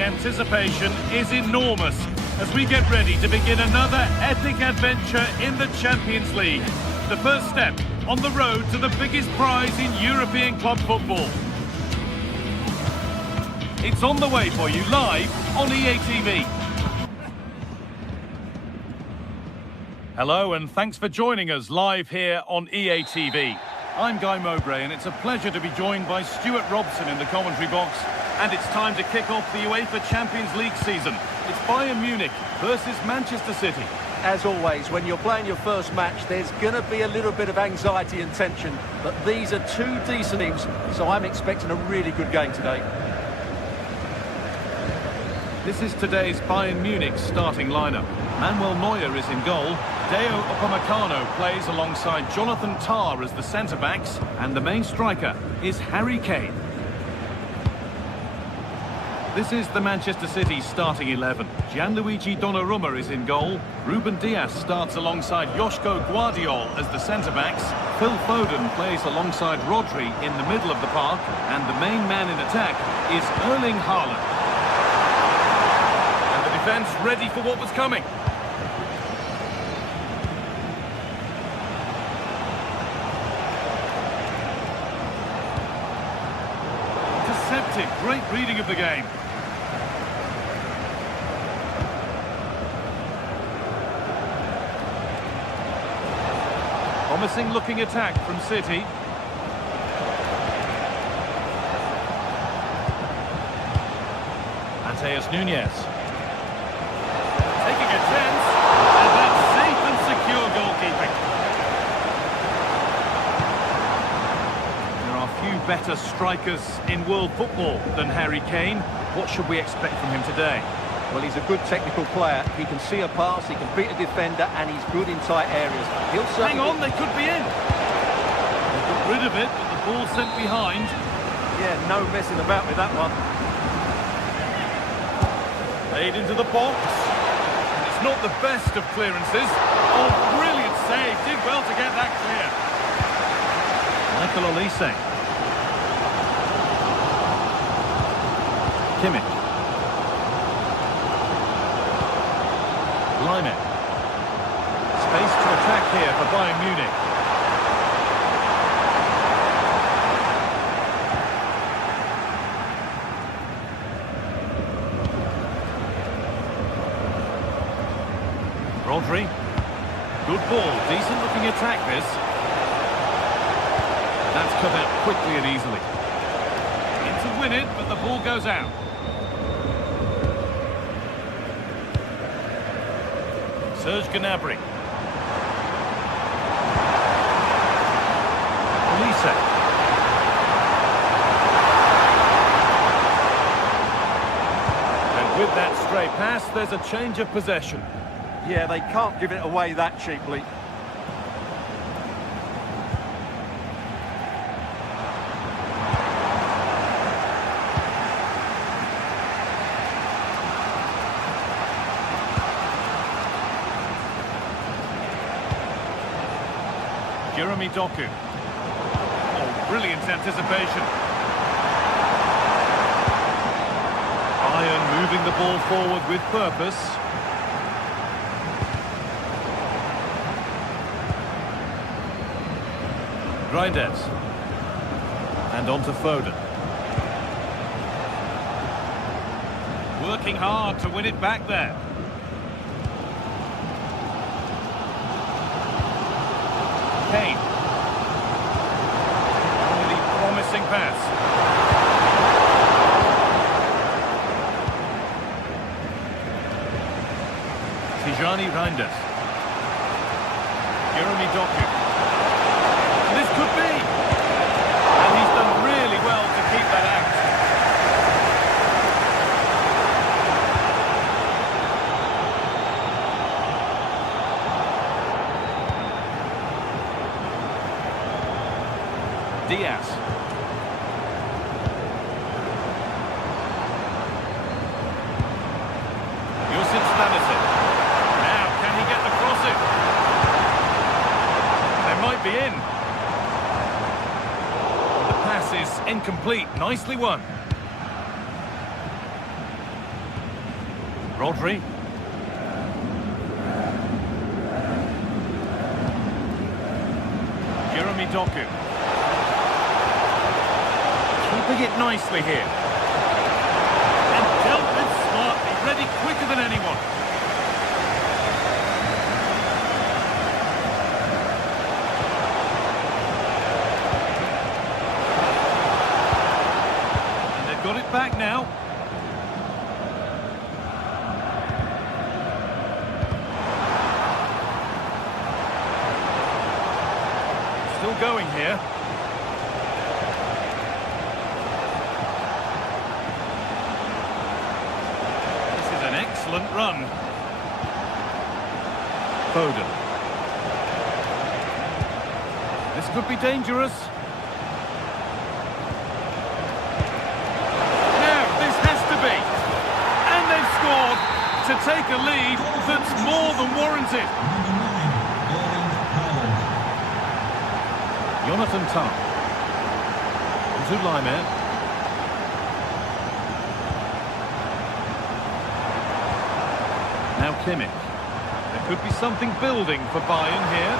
the anticipation is enormous as we get ready to begin another epic adventure in the Champions League. The first step on the road to the biggest prize in European club football. It's on the way for you live on EA TV. Hello and thanks for joining us live here on EA TV. I'm Guy Mowbray and it's a pleasure to be joined by Stuart Robson in the commentary box. And it's time to kick off the UEFA Champions League season. It's Bayern Munich versus Manchester City. As always, when you're playing your first match, there's going to be a little bit of anxiety and tension. But these are two decent teams, so I'm expecting a really good game today. This is today's Bayern Munich starting lineup. Manuel Neuer is in goal. Deo Upamecano plays alongside Jonathan Tah as the centre-backs. And the main striker is Harry Kane. This is the Manchester City starting 11. Gianluigi Donnarumma is in goal. Ruben Dias starts alongside Joško Guardiol as the centre-backs. Phil Foden plays alongside Rodri in the middle of the park. And the main man in attack is Erling Haaland. And the defence ready for what was coming. Deceptive, great reading of the game. Promising looking attack from City. Mateus Nunes. Taking a chance. And that's safe and secure goalkeeping. There are few better strikers in world football than Harry Kane. What should we expect from him today? Well, he's a good technical player. He can see a pass, he can beat a defender, and he's good in tight areas. Hang on, they could be in. They got rid of it, but the ball sent behind. Yeah, no messing about with that one. Played into the box. It's not the best of clearances. Oh, brilliant save. Did well to get that clear. Michael Olise. Kimmich. Line. Space to attack here for Bayern Munich. Rodri. Good ball. Decent looking attack this. That's cut out quickly and easily. In to win it, but the ball goes out. Serge Gnabry. Olise. And with that stray pass, there's a change of possession. Yeah, they can't give it away that cheaply. Jeremy Doku. Oh, brilliant anticipation. Bayern moving the ball forward with purpose. Reinders. And on to Foden. Working hard to win it back there. Kane. Really promising pass. Tijani Reinders. Jeremy Doku. This could be. And he's done really well to keep that out. Diaz. Josip Stanisic. Now, can he get the cross in? They might be in. The pass is incomplete. Nicely won. Rodri. Jeremy Doku. Keeping it nicely here. And dealt with smartly, ready quicker than anyone. And they've got it back now. Still going here. This is an excellent run. Foden. This could be dangerous. Now, this has to be. And they've scored to take a lead that's more than warranted. Jonathan Tah. Zulaimer. Now Kimmich. There could be something building for Bayern here.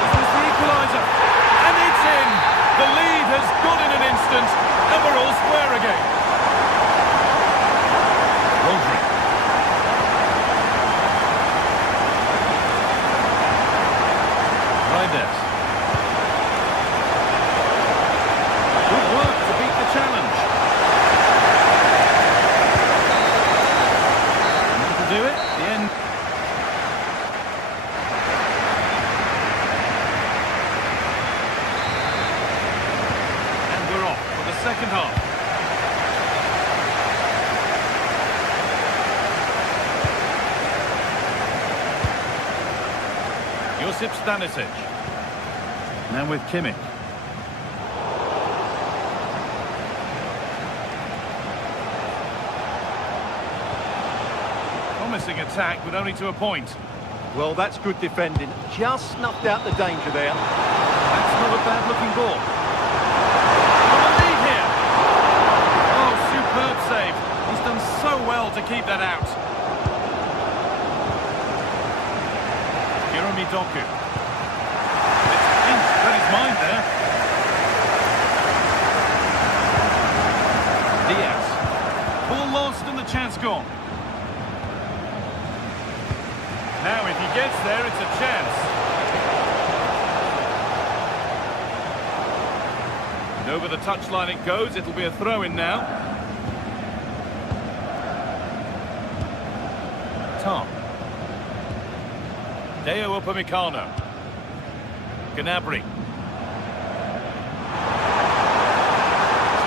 This is the equaliser. And it's in! The lead has gone in an instant, and we're all square again. Rodri. Reinders. Do it, the end. And we're off for the second half. Josip Stanisic. Now with Kimmich. Promising attack, but only to a point. Well, that's good defending. Just snuffed out the danger there. That's not a bad-looking ball. On the lead here. Oh, superb save. He's done so well to keep that out. Jeremy Doku. It's read his mind there. Diaz. Ball lost and the chance gone. Now, if he gets there, it's a chance. And over the touchline it goes. It'll be a throw-in now. Tom. Deo Upamecano. Gnabry.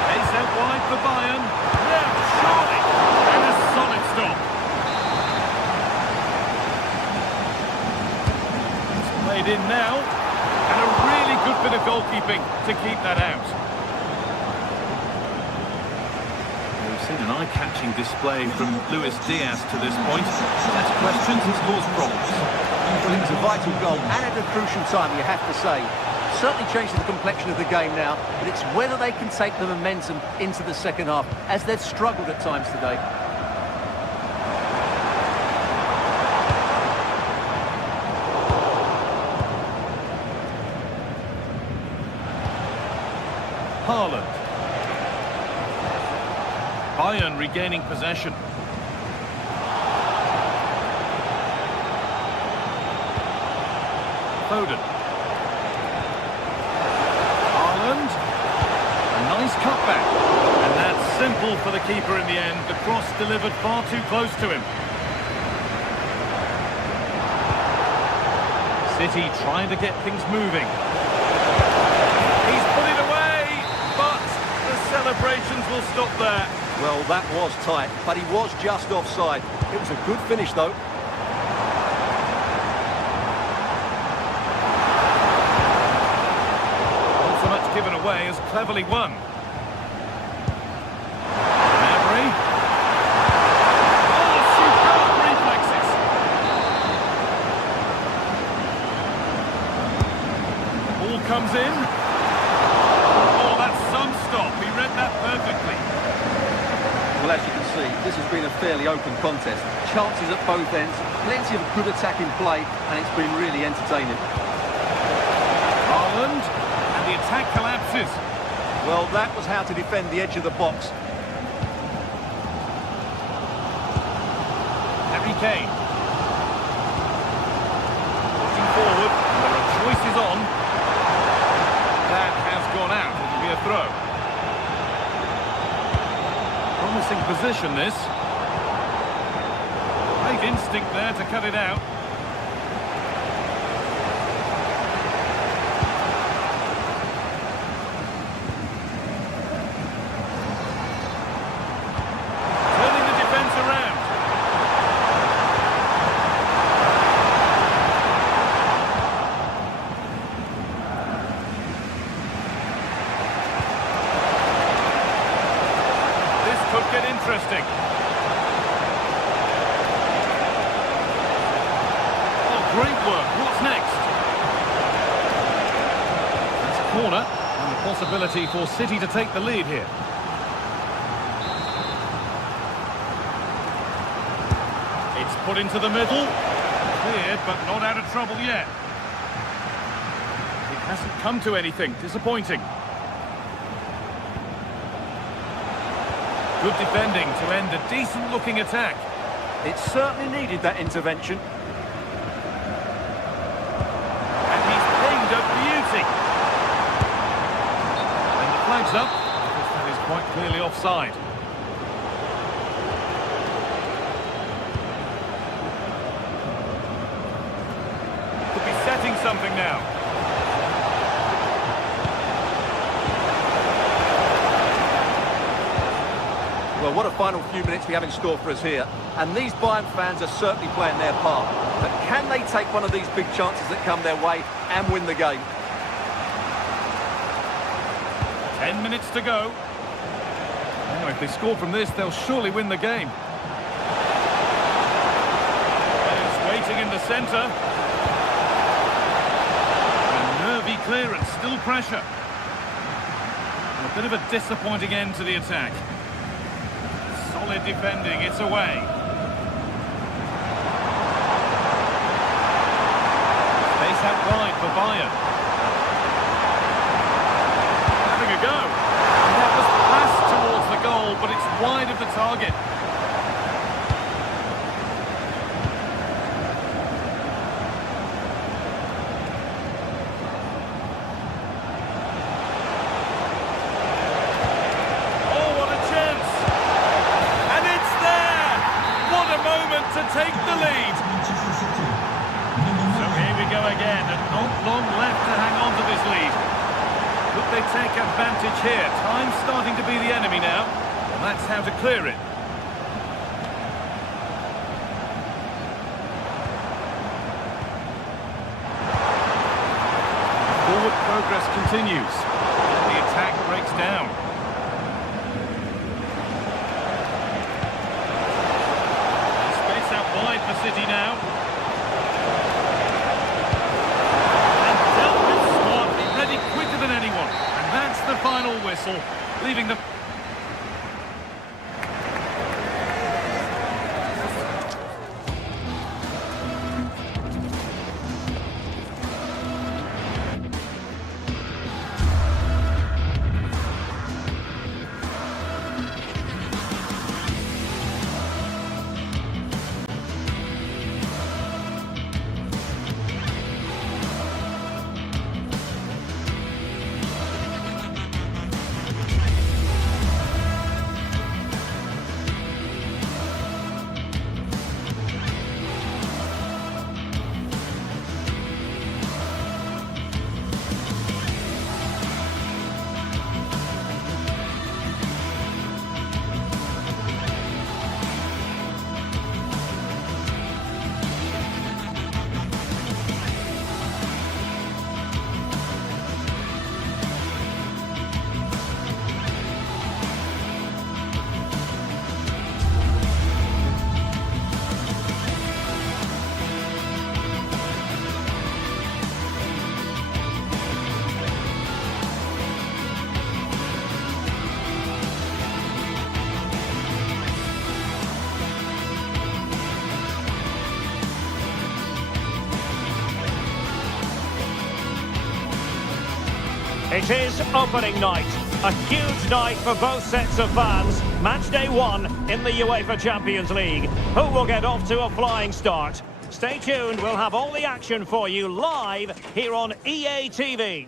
Space out wide for Bayern. Now, surely. And a solid stop. Played in now, and a really good bit of goalkeeping to keep that out. We've seen an eye-catching display from Luis Diaz to this point. Less questions, he's caused problems. Well, it was a vital goal, and at a crucial time, you have to say. Certainly changes the complexion of the game now, but it's whether they can take the momentum into the second half, as they've struggled at times today. Haaland. Bayern regaining possession. Foden. Haaland. A nice cutback. And that's simple for the keeper in the end. The cross delivered far too close to him. City trying to get things moving. He's put it away, but the celebrations will stop there. Well, that was tight, but he was just offside. It was a good finish, though. Not so much given away as cleverly won. Gnabry. Oh, superb reflexes. The ball comes in. Oh, that's some stop. He read that perfectly. Well, as you can see, this has been a fairly open contest. Chances at both ends, plenty of good attack in play, and it's been really entertaining. Haaland, and the attack collapses. Well, that was how to defend the edge of the box. Harry Kane. Pushing forward, and there are choices on. That has gone out. It'll be a throw. Promising position, this. Great instinct there to cut it out. Turning the defence around. This could get interesting. Great work. What's next? That's a corner, and the possibility for City to take the lead here. It's put into the middle. Cleared, but not out of trouble yet. It hasn't come to anything. Disappointing. Good defending to end a decent-looking attack. It certainly needed that intervention. And the flag's up, because that is quite clearly offside. Could be setting something now. Well, what a final few minutes we have in store for us here. And these Bayern fans are certainly playing their part. But can they take one of these big chances that come their way and win the game? 10 minutes to go. Now, if they score from this, they'll surely win the game. Players waiting in the centre. A nervy clearance, still pressure. And a bit of a disappointing end to the attack. Solid defending, it's away. Space out wide for Bayern. Having a go. And that was passed towards the goal, but it's wide of the target. To take the lead. So here we go again, and not long left to hang on to this lead. Could they take advantage here? Time's starting to be the enemy now, and that's how to clear it. Forward progress continues. The attack breaks down. Wide for City now. And dealt with smartly, ready quicker than anyone. And that's the final whistle, leaving them. It is opening night. A huge night for both sets of fans. Match day 1 in the UEFA Champions League. Who will get off to a flying start? Stay tuned, we'll have all the action for you live here on EA TV.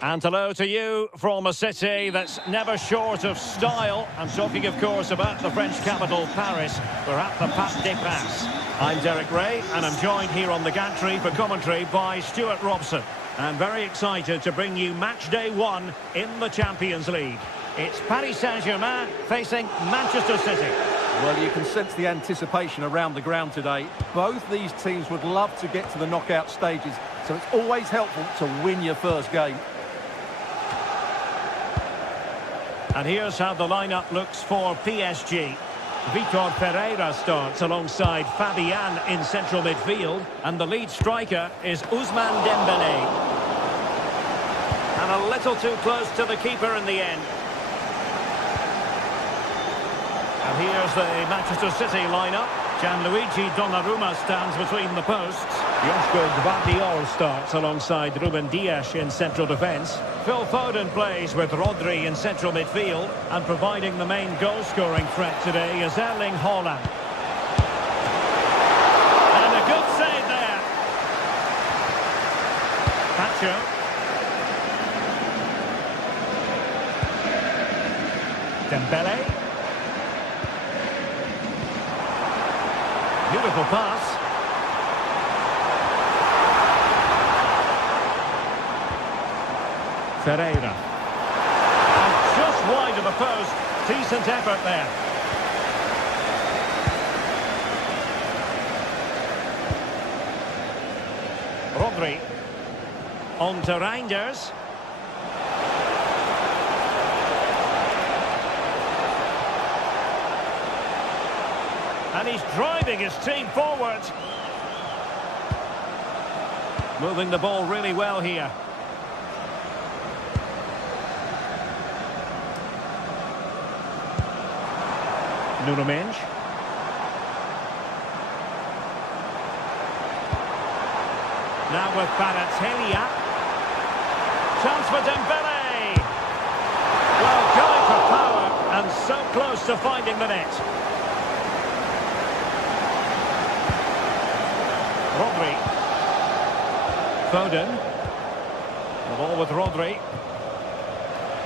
And hello to you from a city that's never short of style. I'm talking, of course, about the French capital, Paris. We're at the Parc des Princes. I'm Derek Ray, and I'm joined here on the gantry for commentary by Stuart Robson. And very excited to bring you match day 1 in the Champions League. It's Paris Saint-Germain facing Manchester City. Well, you can sense the anticipation around the ground today. Both these teams would love to get to the knockout stages, so it's always helpful to win your first game. And here's how the lineup looks for PSG. Vitor Pereira starts alongside Fabian in central midfield, and the lead striker is Ousmane Dembélé. And a little too close to the keeper in the end. And here's the Manchester City lineup. Gianluigi Donnarumma stands between the posts. Joshua Gvardiol starts alongside Ruben Dias in central defence. Phil Foden plays with Rodri in central midfield, and providing the main goal-scoring threat today is Erling Haaland. And a good save there. Pacho. Dembele. Beautiful pass. Pereira. And just wide of the post. Decent effort there. Rodri. On to Reinders. And he's driving his team forward. Moving the ball really well here. Nuno Mendes. Now with Balotelli. Chance for Dembele. Well, going for power and so close to finding the net. Rodri. Foden. The ball with Rodri.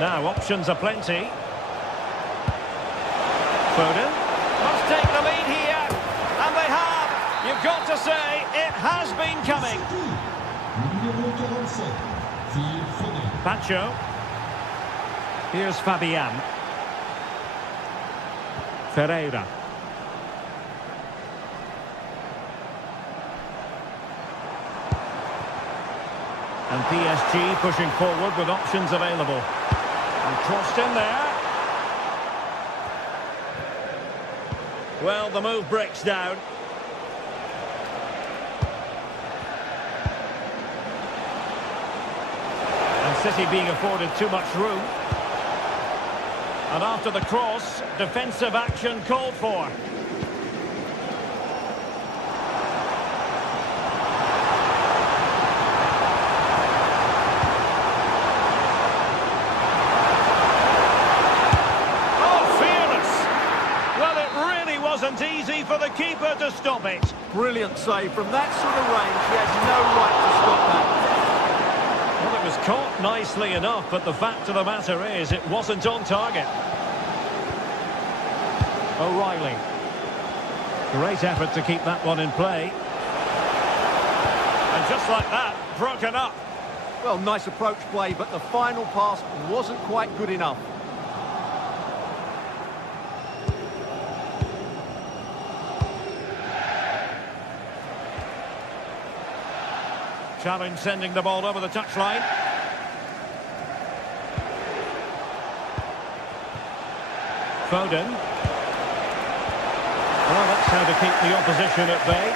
Now options are plenty. Foden must take the lead here, and they have. You've got to say, it has been coming. Pacho. Here's Fabian. Pereira. And PSG pushing forward with options available. And crossed in there. Well, the move breaks down. And City being afforded too much room. And after the cross, defensive action called for. Wasn't easy for the keeper to stop it. Brilliant save. From that sort of range, he has no right to stop that. Well, it was caught nicely enough, but the fact of the matter is it wasn't on target. O'Reilly. Great effort to keep that one in play. And just like that, broken up. Well, nice approach play, but the final pass wasn't quite good enough. Challenge sending the ball over the touchline. Foden. Well, that's how to keep the opposition at bay.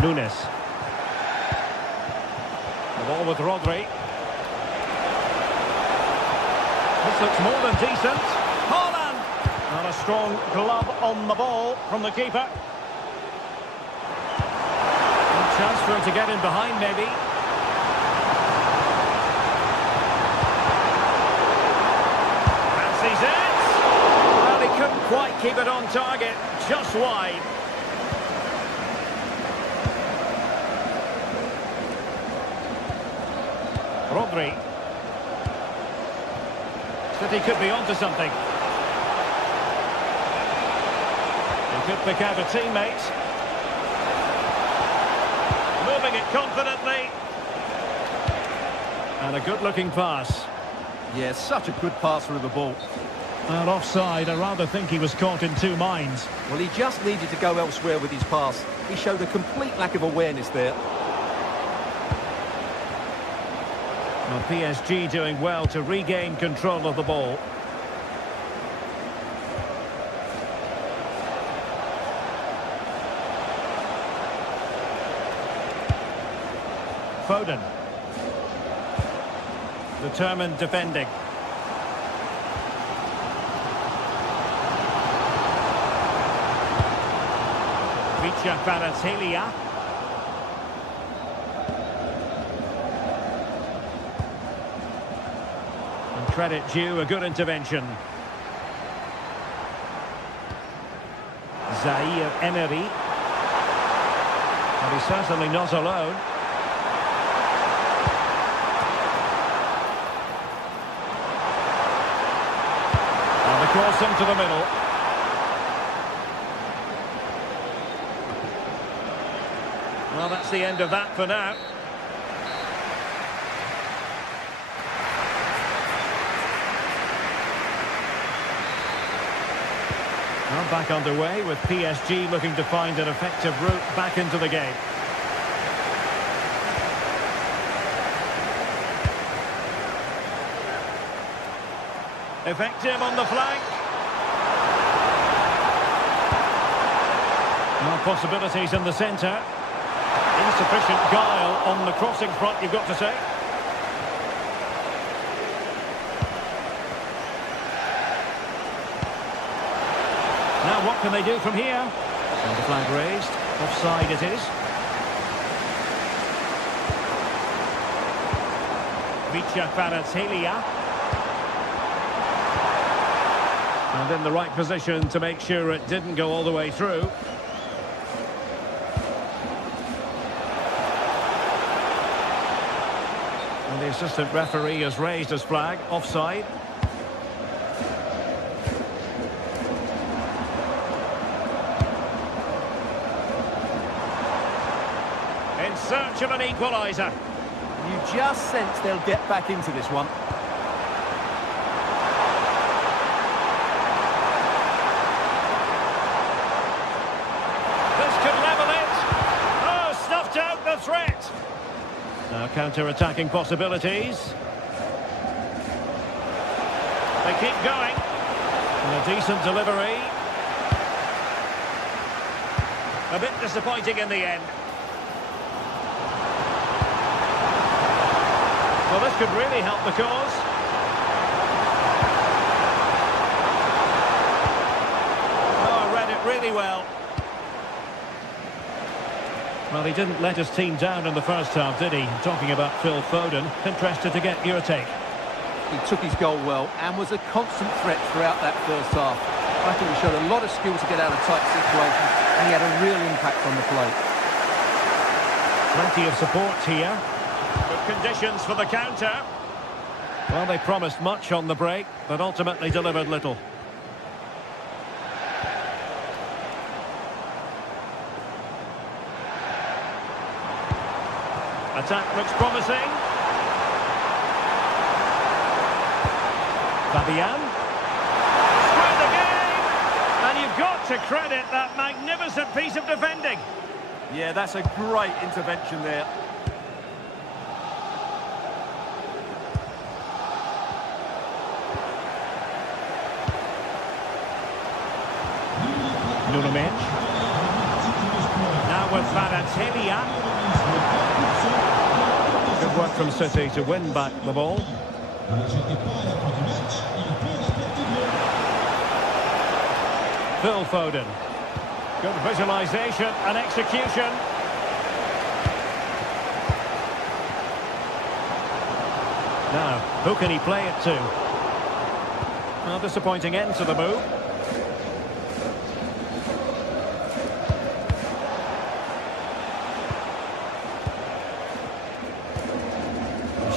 Nunes. The ball with Rodri. This looks more than decent. Haaland! And a strong glove on the ball from the keeper. going to get in behind, maybe. Fancies it. Well, he couldn't quite keep it on target. Just wide. Rodri. City could be onto something. He could pick out a teammate. Moving it confidently. And a good-looking pass. Yeah, such a good passer of the ball. And offside, I rather think he was caught in two minds. Well, he just needed to go elsewhere with his pass. He showed a complete lack of awareness there. Well, PSG doing well to regain control of the ball. Foden. Determined defending. Kvaratskhelia. And credit due, a good intervention. Zaire Emery. And he's certainly not alone. And the cross into the middle. Well, that's the end of that for now. Well, back underway with PSG looking to find an effective route back into the game. Effective on the flank. Well, possibilities in the centre. Insufficient guile on the crossing front, you've got to say. Now what can they do from here? And the flag raised. Offside it is. Kvaratskhelia. And in the right position to make sure it didn't go all the way through. And the assistant referee has raised his flag. Offside. In search of an equaliser. You just sense they'll get back into this one. This could level it. Oh, snuffed out the threat. Now counter-attacking possibilities. They keep going. And a decent delivery. A bit disappointing in the end. Well, this could really help the cause. Oh, read it really well. Well, he didn't let his team down in the first half, did he? Talking about Phil Foden. Interested to get your take. He took his goal well and was a constant threat throughout that first half. I think he showed a lot of skill to get out of tight situations, and he had a real impact on the play. Plenty of support here. Good conditions for the counter. Well, they promised much on the break, but ultimately delivered little. Attack looks promising. Fabian. Screwed the game! And you've got to credit that magnificent piece of defending. Yeah, that's a great intervention there. Now with Kvaratskhelia. Good work from City to win back the ball. Phil Foden. Good visualisation and execution. Now, who can he play it to? Well, disappointing end to the move.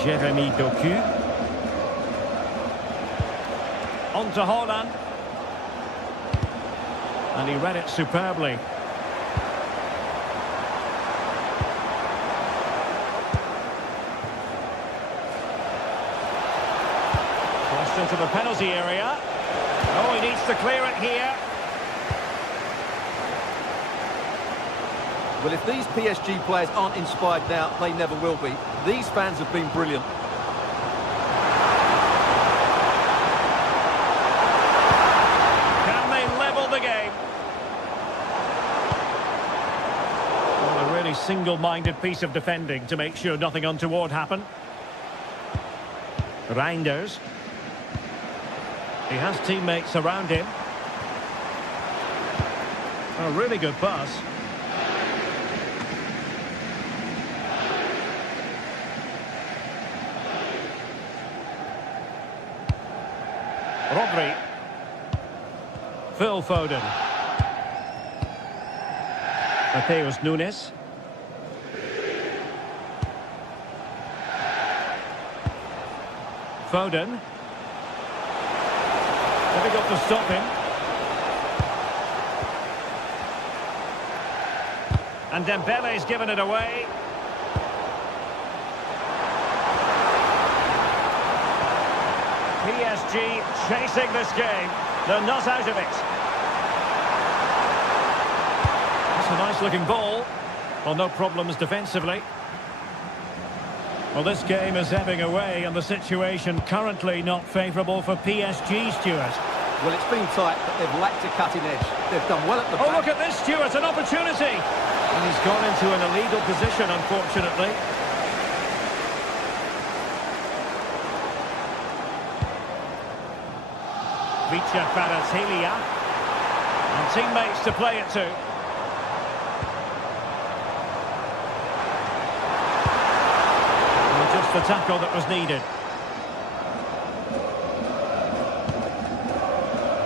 Jeremy Doku. On to Haaland. And he read it superbly. Crossed into the penalty area. Oh, he needs to clear it here. Well, if these PSG players aren't inspired now, they never will be. These fans have been brilliant. Can they level the game? Well, a really single-minded piece of defending to make sure nothing untoward happened. Reinders. He has teammates around him. A really good pass. Rodri. Phil Foden. Mateus Nunes. Foden. Difficult to stop him. And Dembele's given it away. PSG chasing this game. They're not out of it. That's a nice-looking ball. Well, no problems defensively. Well, this game is ebbing away, and the situation currently not favourable for PSG, Stuart. Well, it's been tight, but they've lacked a cutting edge. They've done well at the back. Oh, look at this, Stuart, an opportunity! And he's gone into an illegal position, unfortunately. Vicha Kvaratskhelia. And teammates to play it to. And just the tackle that was needed.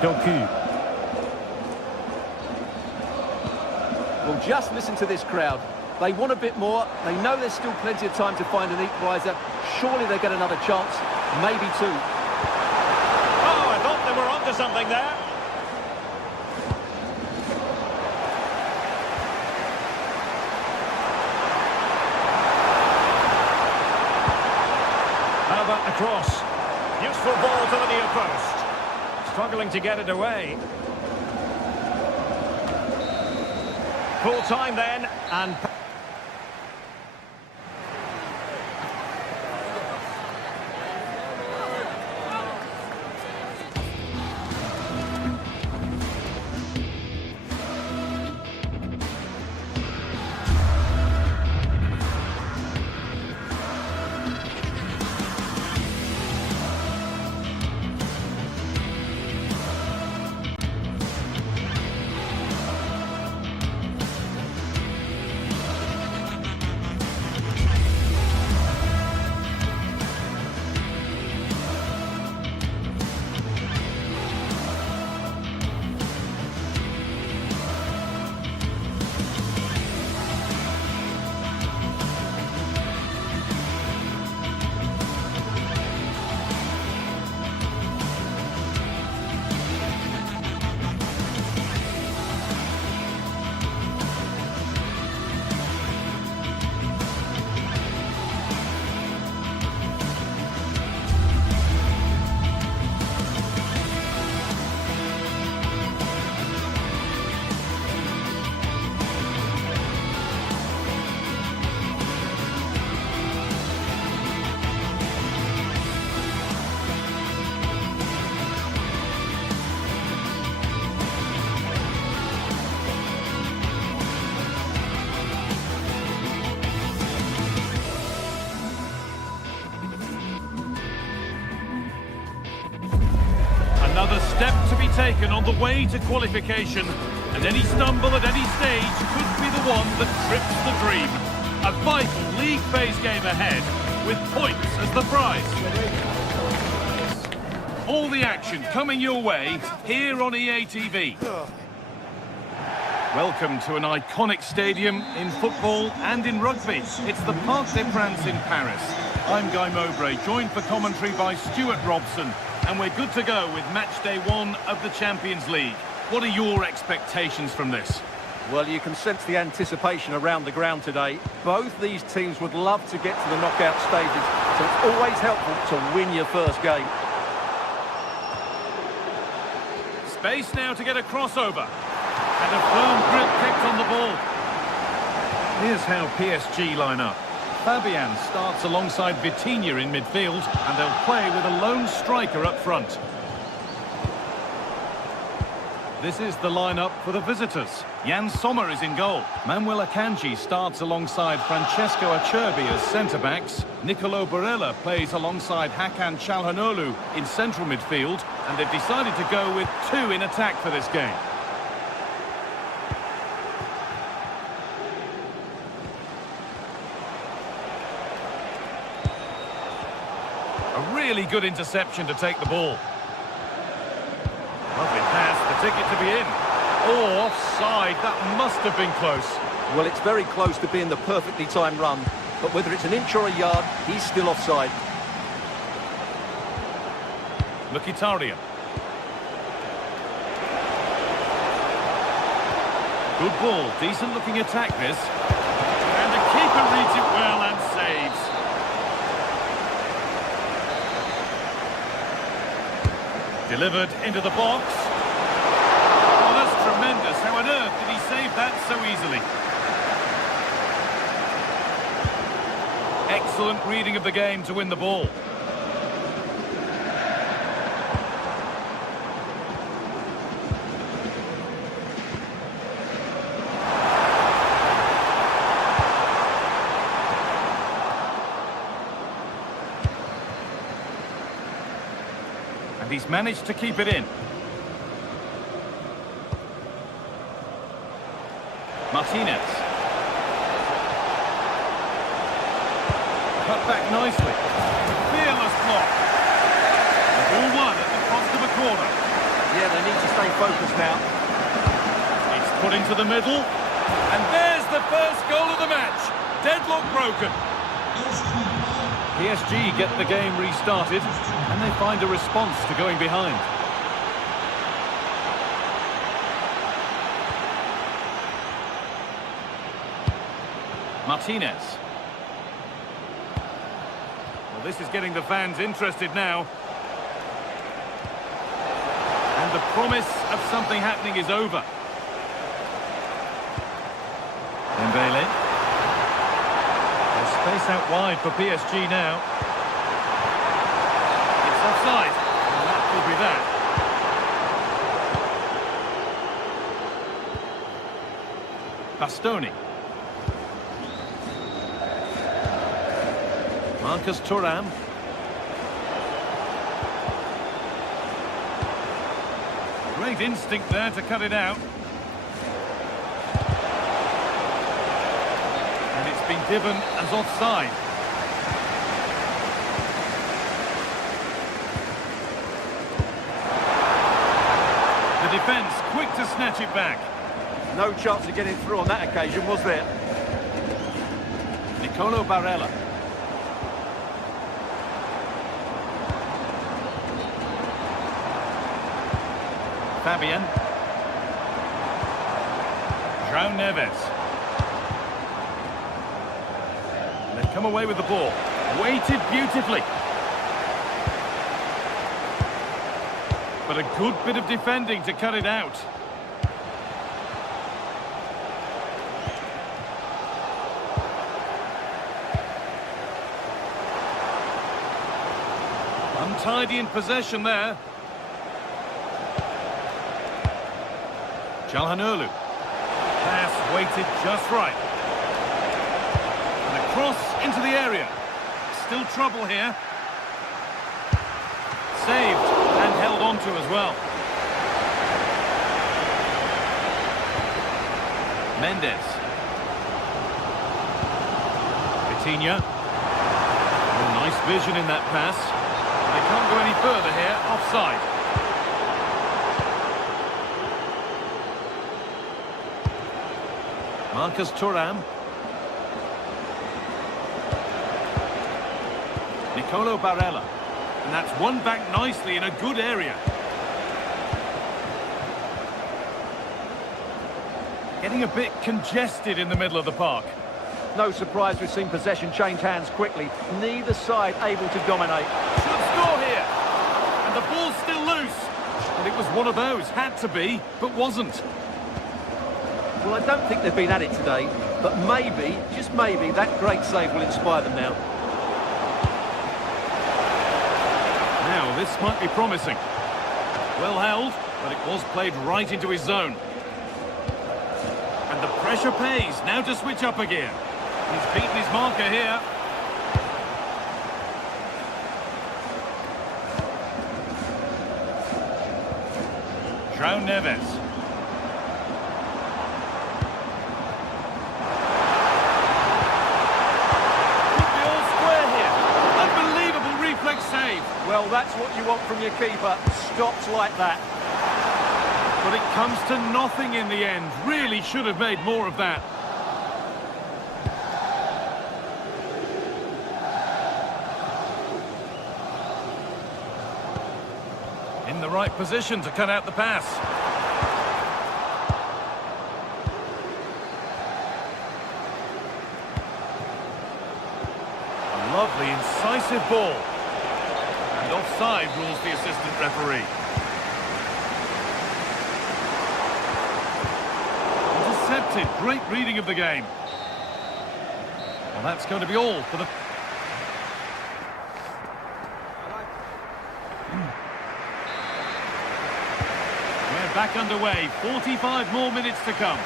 Doku. Well, just listen to this crowd. They want a bit more. They know there's still plenty of time to find an equaliser. Surely they get another chance, maybe two. Oh, I thought they were onto something there. How about the cross? Useful ball to the near post. Struggling to get it away. Full time then, and... Another step to be taken on the way to qualification, and any stumble at any stage could be the one that trips the dream. A vital league phase game ahead, with with points as the prize. All the action coming your way here on EA TV. Welcome to an iconic stadium in football and in rugby. It's the Parc des Princes in Paris. I'm Guy Mowbray, joined for commentary by Stuart Robson, and we're good to go with match day 1 of the Champions League. What are your expectations from this? Well, you can sense the anticipation around the ground today. Both these teams would love to get to the knockout stages, so it's always helpful to win your first game. Space now to get a crossover. And a firm grip kept on the ball. Here's how PSG line up. Fabian starts alongside Vitinha in midfield, and they'll play with a lone striker up front. This is the lineup for the visitors. Jan Sommer is in goal. Manuel Akanji starts alongside Francesco Acerbi as centre-backs. Nicolo Barella plays alongside Hakan Çalhanoğlu in central midfield, and they've decided to go with 2 in attack for this game. A really good interception to take the ball. Lovely pass, the ticket to be in. Oh, offside, that must have been close. Well, it's very close to being the perfectly timed run, but whether it's an inch or a yard, he's still offside. Mkhitaryan. Good ball, decent looking attack this. And the keeper reads it well and saves. Delivered into the box. Oh, that's tremendous. How on earth did he save that so easily? Excellent reading of the game to win the ball. He's managed to keep it in. Martinez. Cut back nicely. Fearless block. The ball won at the cost of a corner. Yeah, they need to stay focused now. It's put into the middle. And there's the first goal of the match. Deadlock broken. PSG get the game restarted, and they find a response to going behind. Martinez. Well, this is getting the fans interested now. And the promise of something happening is over. Dembele. Space out wide for PSG now. It's offside. And that could be that. Bastoni. Marcus Thuram. Great instinct there to cut it out. Been given as offside. The defence quick to snatch it back. No chance of getting through on that occasion, was there? Nicolo Barella. Fabian. João Neves. They've come away with the ball. Weighted beautifully. But a good bit of defending to cut it out. Untidy in possession there. Çalhanoğlu. Pass weighted just right. Cross into the area. Still trouble here. Saved and held on to as well. Mendes. Vitinha. vision in that pass. They can't go any further here, offside. Marcus Thuram. Nicolo Barella. And that's won back nicely in a good area. Getting a bit congested in the middle of the park. No surprise we've seen possession change hands quickly. Neither side able to dominate. Should score here. And the ball's still loose. And it was one of those. Had to be, but wasn't. Well, I don't think they've been at it today, but maybe, just maybe, that great save will inspire them now. Now, this might be promising. Well held, but it was played right into his zone. And the pressure pays. Now to switch up again. He's beaten his marker here. João Neves. Well, that's what you want from your keeper. Stops like that. But it comes to nothing in the end. Really should have made more of that. In the right position to cut out the pass. A lovely, incisive ball. Offside rules the assistant referee. Intercepted. Great reading of the game. Well, that's going to be all for the... We're back underway. 45 more minutes to come.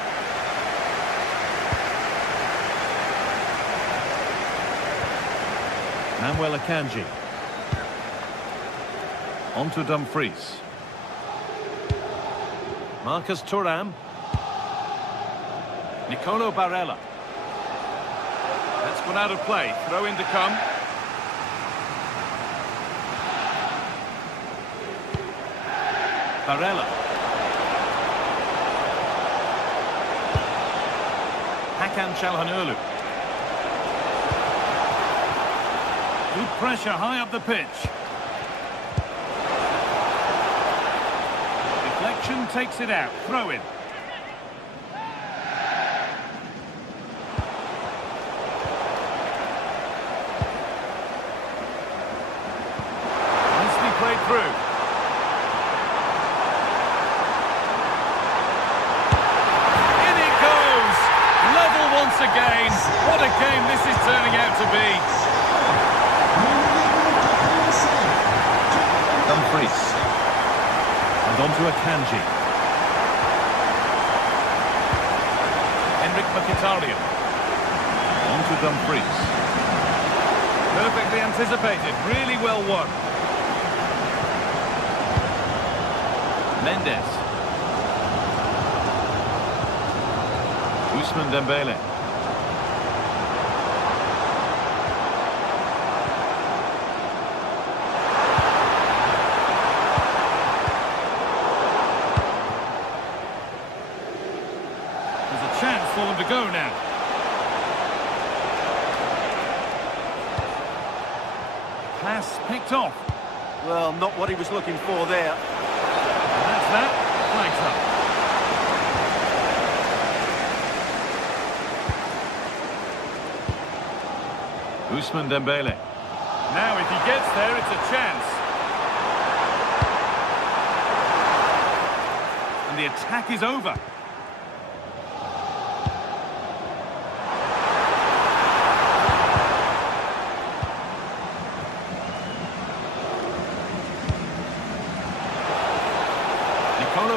Manuel Akanji. On to Dumfries. Marcus Thuram. Nicolo Barella. That's gone out of play. Throw in to come. Barella. Hakan Çalhanoğlu. Good pressure high up the pitch. Takes it out. Throw in. Nicely played through. In it goes. Level once again. What a game this is turning out to be. Dumfries. And on to Akanji. Mkhitaryan. On to Dumfries. Perfectly anticipated, really well won. Mendes. Ousmane Dembele. Chance for them to go now. Pass picked off. Well, not what he was looking for there. And that's that. Flags up. Ousmane Dembele. Now, if he gets there, it's a chance. And the attack is over.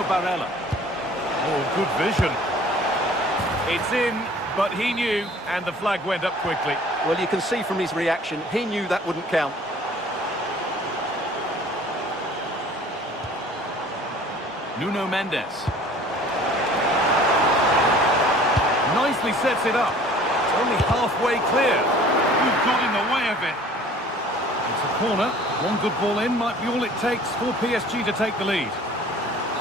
Barella. Oh, good vision. It's in, but he knew, and the flag went up quickly. Well, you can see from his reaction, he knew that wouldn't count. Nuno Mendes. Nicely sets it up. It's only halfway clear. Who got in the way of it? It's a corner. One good ball in might be all it takes for PSG to take the lead.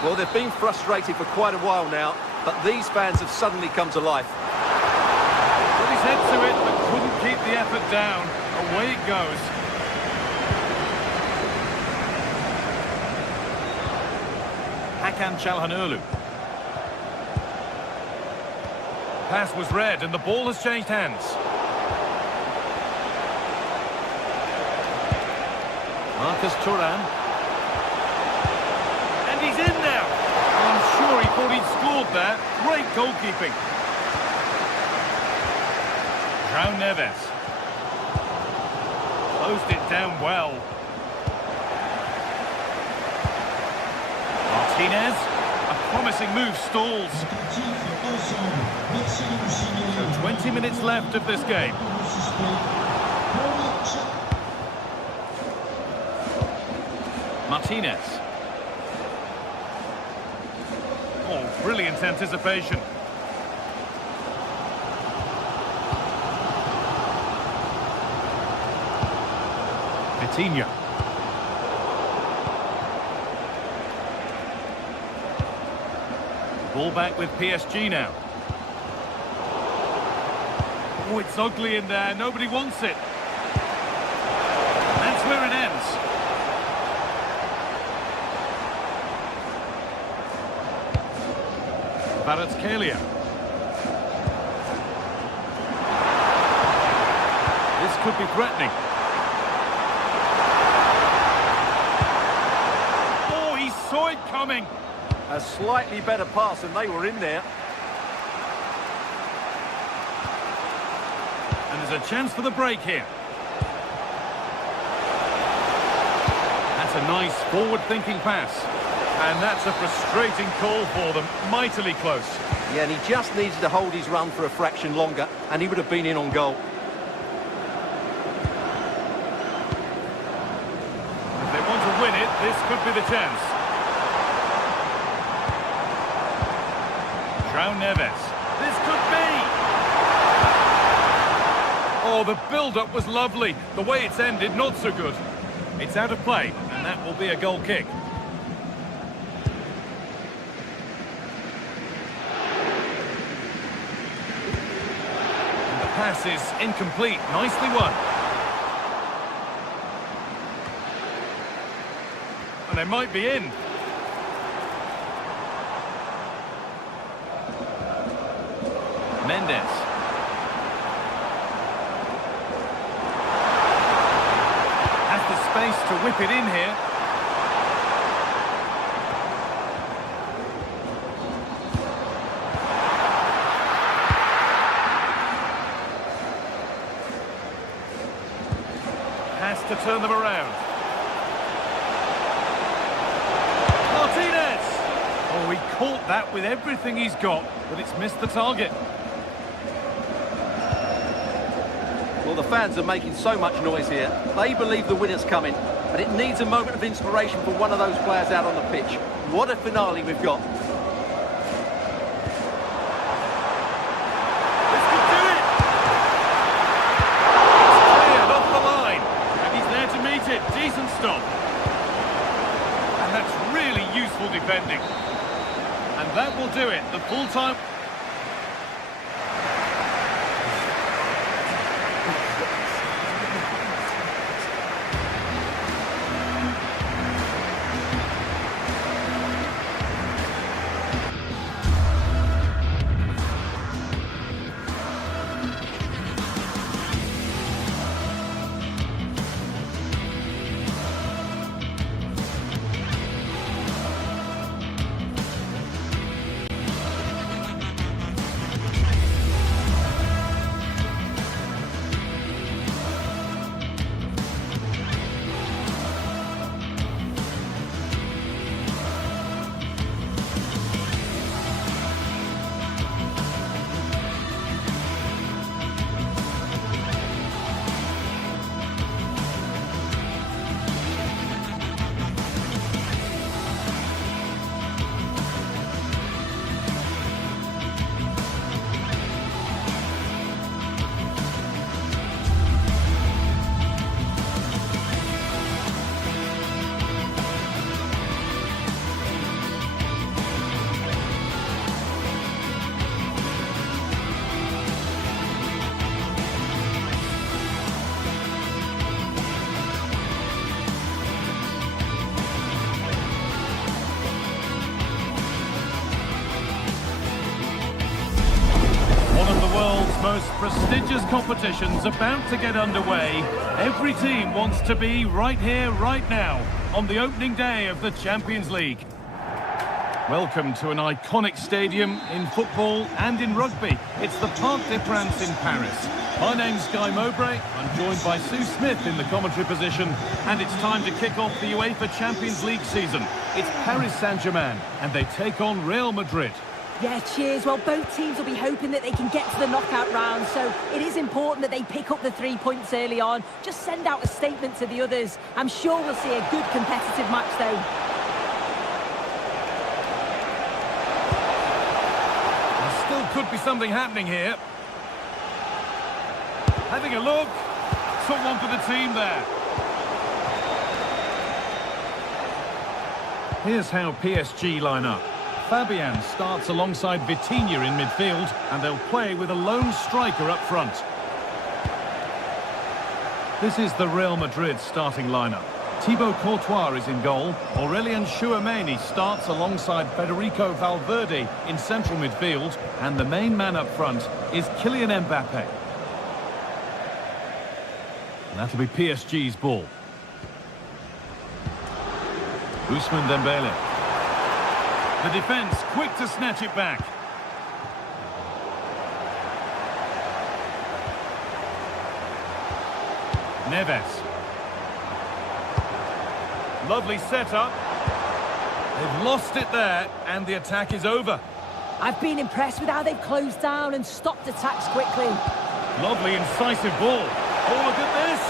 Well, they've been frustrated for quite a while now, but these fans have suddenly come to life. Put his head to it, but couldn't keep the effort down. Away it goes. Hakan Çalhanoğlu. Pass was read and the ball has changed hands. Marcus Thuram. And he's in now. I'm sure he thought he'd scored there. Great goalkeeping. João Neves. Closed it down well. Martinez. A promising move stalls. So 20 minutes left of this game. Martinez. Oh, brilliant anticipation. Vitinha. Ball back with PSG now. Oh, it's ugly in there. Nobody wants it. That's where it ends. Kvaratskhelia. This could be threatening. Oh, he saw it coming. A slightly better pass and they were in there. And there's a chance for the break here. That's a nice forward-thinking pass. And that's a frustrating call for them. Mightily close. Yeah, and he just needed to hold his run for a fraction longer, and he would have been in on goal. If they want to win it, this could be the chance. João Neves. This could be! Oh, the build-up was lovely. The way it's ended, not so good. It's out of play, and that will be a goal kick. Pass is incomplete. Nicely won. And they might be in. Mendes. Has the space to whip it in here. Has to turn them around. Martinez! Oh, he caught that with everything he's got, but it's missed the target. Well, the fans are making so much noise here. They believe the winner's coming, but it needs a moment of inspiration for one of those players out on the pitch. What a finale we've got. Decent stop. And that's really useful defending. And that will do it. The full time. prestigious competition's about to get underway. Every team wants to be right here, right now, on the opening day of the Champions League. Welcome to an iconic stadium in football and in rugby. It's the Parc des Princes in Paris. My name's Guy Mowbray. I'm joined by Sue Smith in the commentary position. And it's time to kick off the UEFA Champions League season. It's Paris Saint-Germain, and they take on Real Madrid. Yeah, cheers. Well, both teams will be hoping that they can get to the knockout round, so it is important that they pick up the 3 points early on. Just send out a statement to the others. I'm sure we'll see a good competitive match, though. There still could be something happening here. Having a look. Took one for the team there. Here's how PSG line up. Fabian starts alongside Vitinha in midfield, and they'll play with a lone striker up front. This is the Real Madrid starting lineup. Thibaut Courtois is in goal. Aurélien Tchouameni starts alongside Federico Valverde in central midfield, and the main man up front is Kylian Mbappé. And that'll be PSG's ball. Ousmane Dembélé. The defence quick to snatch it back. Neves. Lovely setup. They've lost it there, and the attack is over. I've been impressed with how they've closed down and stopped attacks quickly. Lovely incisive ball. Oh, look at this.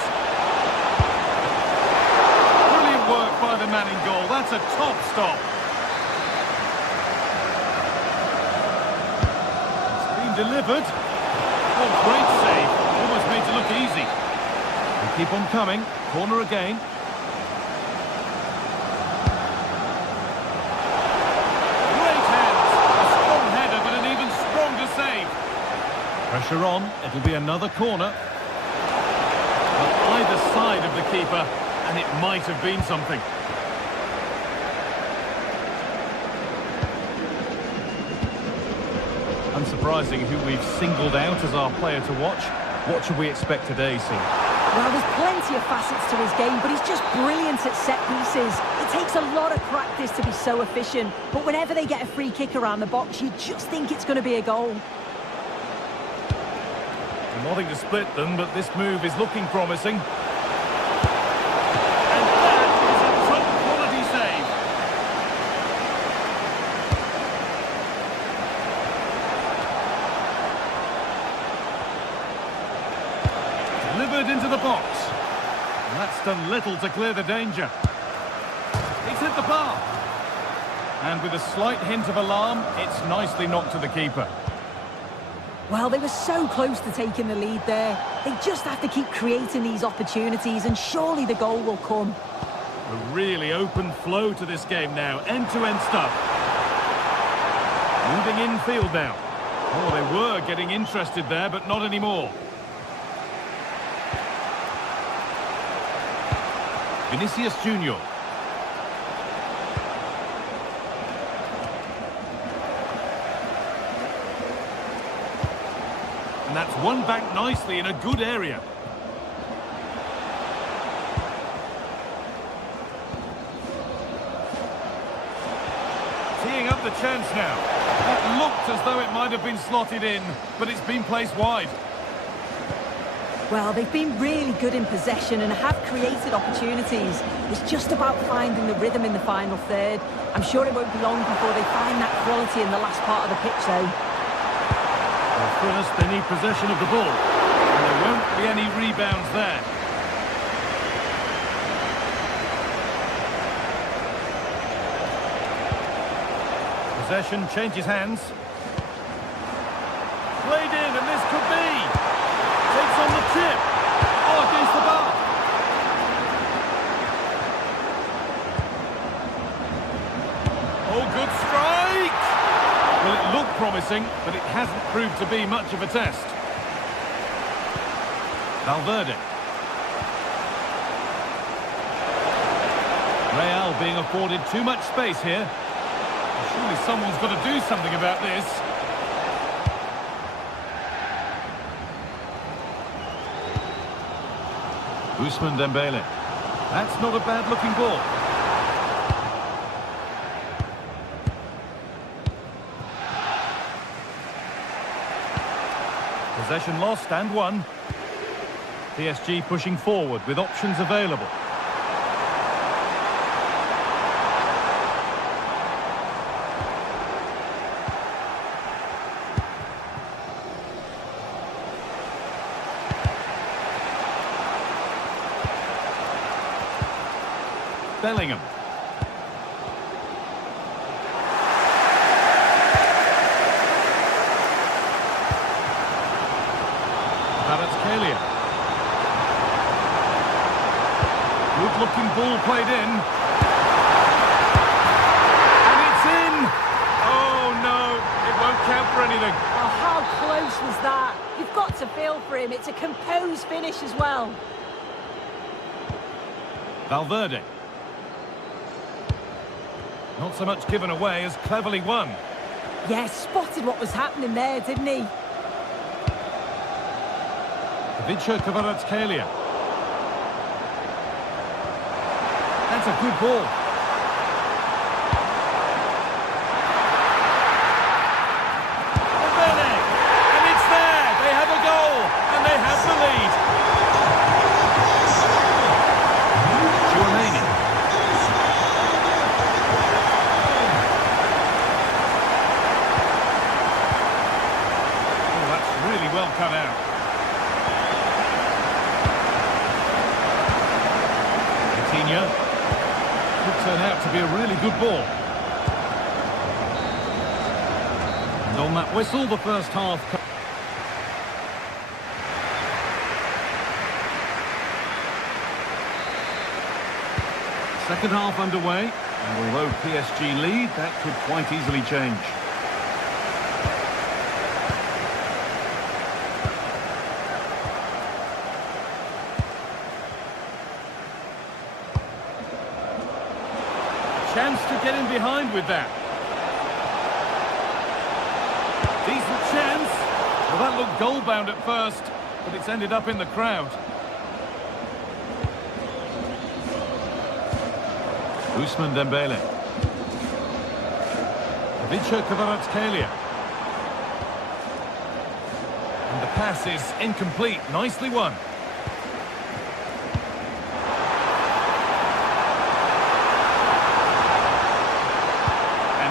Brilliant work by the man in goal. That's a top stop. Delivered. Oh, great save. Almost made it look easy. They keep on coming. Corner again. Great hands. A strong header, but an even stronger save. Pressure on. It'll be another corner. On either side of the keeper, and it might have been something. Unsurprising who we've singled out as our player to watch. What should we expect today, Sue? Well, there's plenty of facets to his game, but he's just brilliant at set pieces. It takes a lot of practice to be so efficient, but whenever they get a free kick around the box, you just think it's going to be a goal. Nothing to split them, but this move is looking promising. Delivered into the box. And that's done little to clear the danger. It's hit the bar. And with a slight hint of alarm, it's nicely knocked to the keeper. Well, they were so close to taking the lead there. They just have to keep creating these opportunities, and surely the goal will come. A really open flow to this game now. End-to-end stuff. Moving infield now. Oh, they were getting interested there, but not anymore. Vinicius Junior. And that's won back nicely in a good area. Teeing up the chance now. That looked as though it might have been slotted in, but it's been placed wide. Well, they've been really good in possession and have created opportunities. It's just about finding the rhythm in the final third. I'm sure it won't be long before they find that quality in the last part of the pitch, though. Well, first, they need possession of the ball. And there won't be any rebounds there. Possession changes hands. Played in, and this could be. Takes on the chip. Oh, against the bar. Oh, good strike. Well, it looked promising, but it hasn't proved to be much of a test. Valverde. Real being afforded too much space here. Surely someone's got to do something about this. Ousmane Dembele. That's not a bad-looking ball. Possession lost and won. PSG pushing forward with options available. Bellingham. Kvaratskhelia. Good-looking ball played in. And it's in! Oh, no, it won't count for anything. Oh, how close was that? You've got to feel for him. It's a composed finish as well. Valverde. Not so much given away as cleverly won. Yes, spotted what was happening there, didn't he? Kvaratskhelia. That's a good ball. Valverde. And it's there. They have a goal. And they have the lead. Chouameni. Oh, that's really well cut out. Could turn out to be a really good ball. And on that whistle, the first half. Second half underway, and although PSG lead, that could quite easily change. Chance to get in behind with that. Decent chance. Well, that looked goal-bound at first, but it's ended up in the crowd. Ousmane Dembele. Kvaratskhelia. And the pass is incomplete. Nicely won.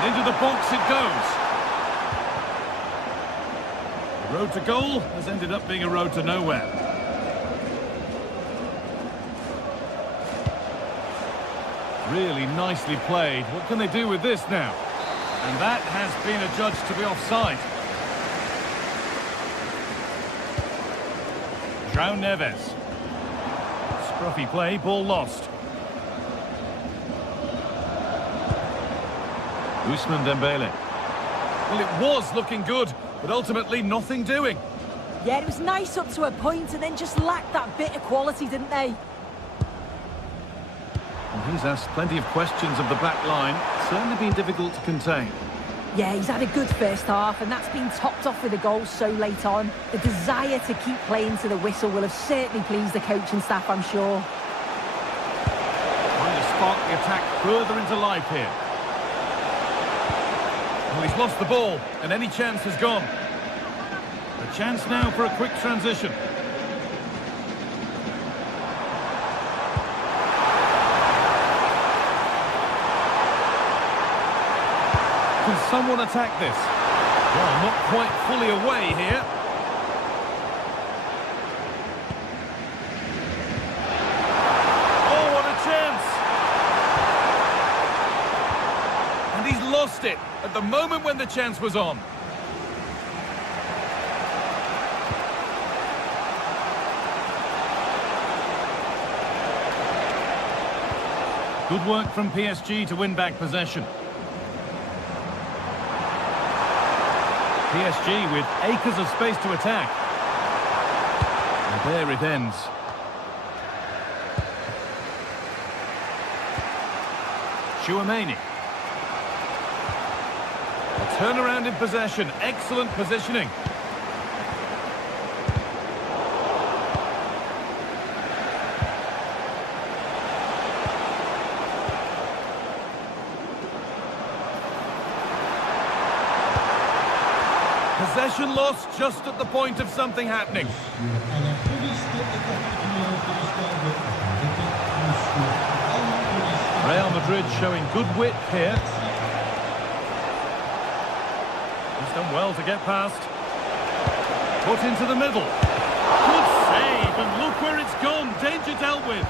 Into the box it goes. The road to goal has ended up being a road to nowhere. Really nicely played. What can they do with this now? And that has been adjudged to be offside. João Neves. Scruffy play, ball lost. Ousmane Dembele. Well, it was looking good, but ultimately nothing doing. Yeah, it was nice up to a point and then just lacked that bit of quality, didn't they? Well, he's asked plenty of questions of the back line. Certainly been difficult to contain. Yeah, he's had a good first half, and that's been topped off with a goal so late on. The desire to keep playing to the whistle will have certainly pleased the coaching staff, I'm sure. Trying to spark the attack further into life here. Well, he's lost the ball, and any chance has gone. A chance now for a quick transition. Can someone attack this? Well, not quite fully away here. Oh, what a chance! And he's lost it at the moment when the chance was on. Good work from PSG to win back possession. PSG with acres of space to attack. And there it ends. Chouameni. A turnaround in possession. Excellent positioning. Possession lost just at the point of something happening. Real Madrid showing good width here. He's done well to get past. Put into the middle. Good save, and look where it's gone. Danger dealt with.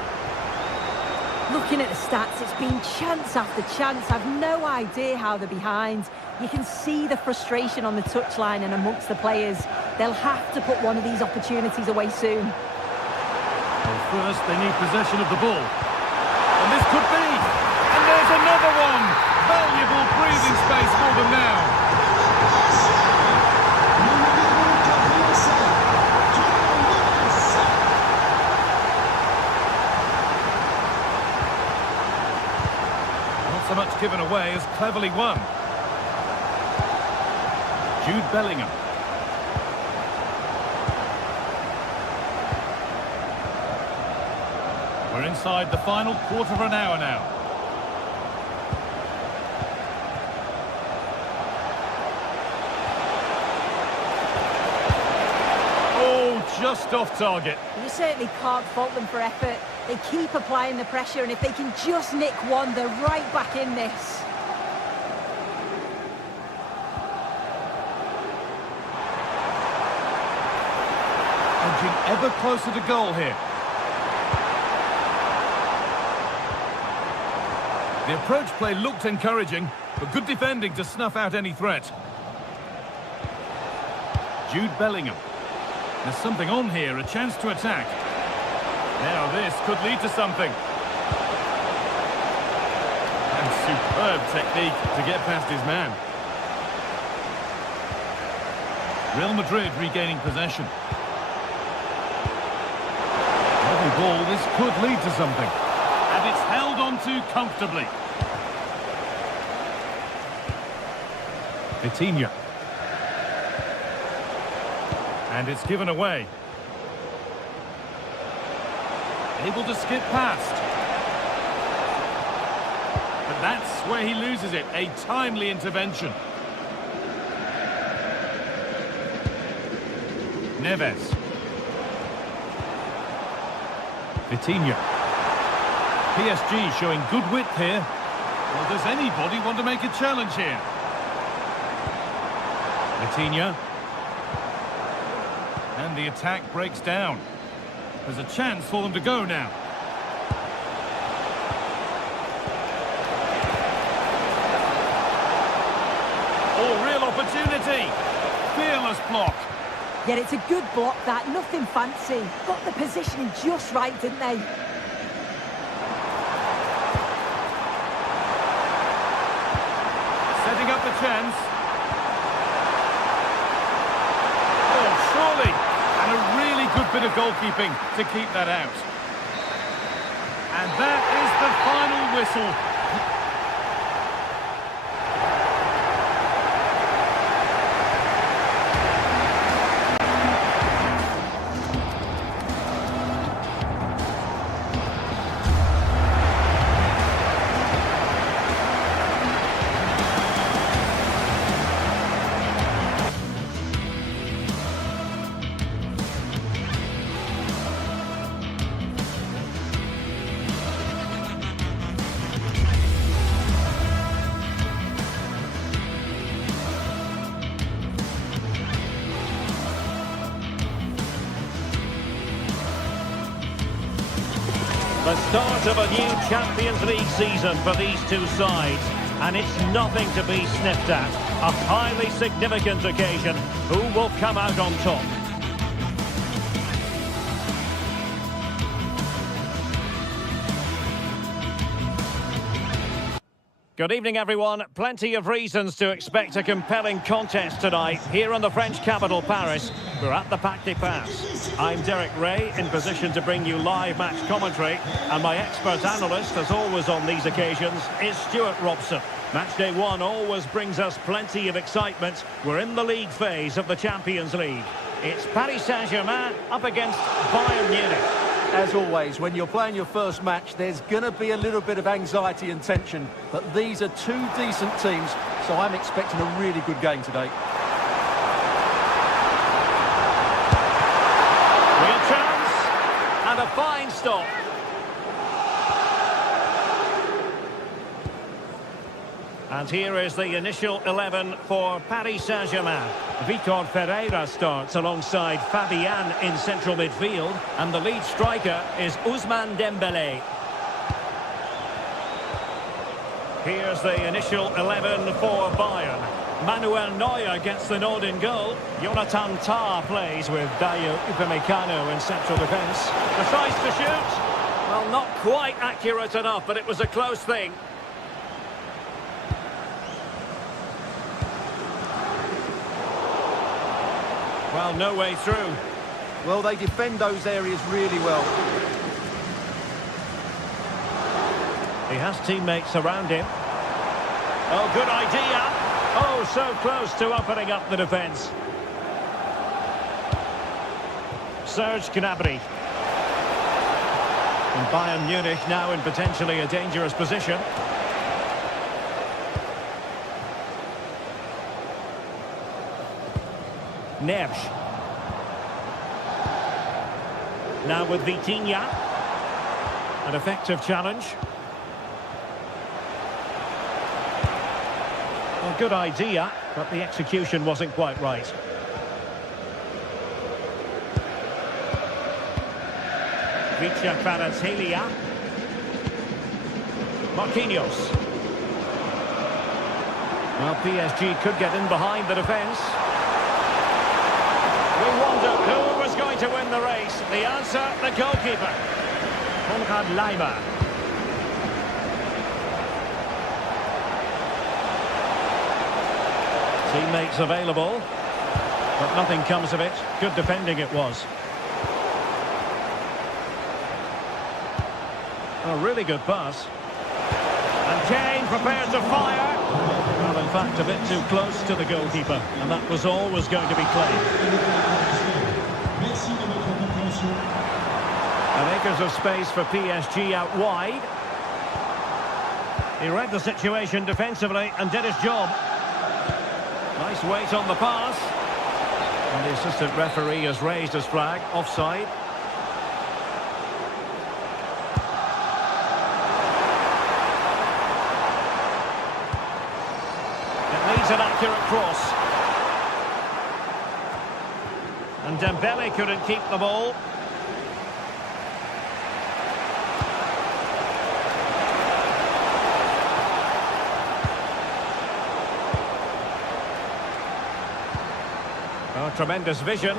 Looking at the stats, it's been chance after chance. I've no idea how they're behind. You can see the frustration on the touchline and amongst the players. They'll have to put one of these opportunities away soon. Well, first they need possession of the ball. And this could be. And there's another one. Valuable breathing space for them now. So much given away as cleverly won. Jude Bellingham. We're inside the final quarter of an hour now. Oh, just off target. You certainly can't fault them for effort. They keep applying the pressure, and if they can just nick one, they're right back in this. Edging ever closer to goal here. The approach play looked encouraging, but good defending to snuff out any threat. Jude Bellingham. There's something on here, a chance to attack. Now this could lead to something. And superb technique to get past his man. Real Madrid regaining possession. Lovely ball, this could lead to something. And it's held on to comfortably. Vitinha. And it's given away. Able to skip past. But that's where he loses it. A timely intervention. Neves. Vitinha. PSG showing good width here. Well, does anybody want to make a challenge here? Vitinha. And the attack breaks down. There's a chance for them to go now. Oh, real opportunity. Fearless block. Yeah, it's a good block, that. Nothing fancy. Got the positioning just right, didn't they? Setting up the chance. Oh, surely. And a really good bit of goalkeeping to keep that out. And that is the final whistle. The start of a new Champions League season for these two sides, and it's nothing to be sniffed at. A highly significant occasion. Who will come out on top? Good evening, everyone. Plenty of reasons to expect a compelling contest tonight here in the French capital, Paris. We're at the Parc des Princes. I'm Derek Ray, in position to bring you live match commentary, and my expert analyst, as always on these occasions, is Stuart Robson. Match day one always brings us plenty of excitement. We're in the league phase of the Champions League. It's Paris Saint-Germain up against Bayern Munich. As always, when you're playing your first match, there's going to be a little bit of anxiety and tension. But these are two decent teams, so I'm expecting a really good game today. fine stop. And here is the initial 11 for Paris Saint-Germain. Vitor Ferreira starts alongside Fabian in central midfield. And the lead striker is Ousmane Dembélé. Here's the initial 11 for Bayern. Manuel Neuer gets the nod in goal. Jonathan Tah plays with Dayo Upamecano in central defence. Decides to shoot. Well, not quite accurate enough, but it was a close thing. Well, no way through. Well, they defend those areas really well. He has teammates around him. Oh, good idea. Oh, so close to opening up the defence. Serge Gnabry. And Bayern Munich now in potentially a dangerous position. Neves. Now with Vitinha. An effective challenge. Well, good idea, but the execution wasn't quite right. Vicha Kvaratskhelia. Marquinhos. Well, PSG could get in behind the defence. We wonder who was going to win the race. The answer, the goalkeeper. Konrad Laimer. Teammates available, but nothing comes of it. Good defending it was. A really good pass. And Kane prepares to fire. Well, in fact, a bit too close to the goalkeeper, and that was always going to be claimed. And acres of space for PSG out wide. He read the situation defensively and did his job. Nice weight on the pass. And the assistant referee has raised his flag. Offside. It needs an accurate cross. And Dembele couldn't keep the ball. Oh, tremendous vision.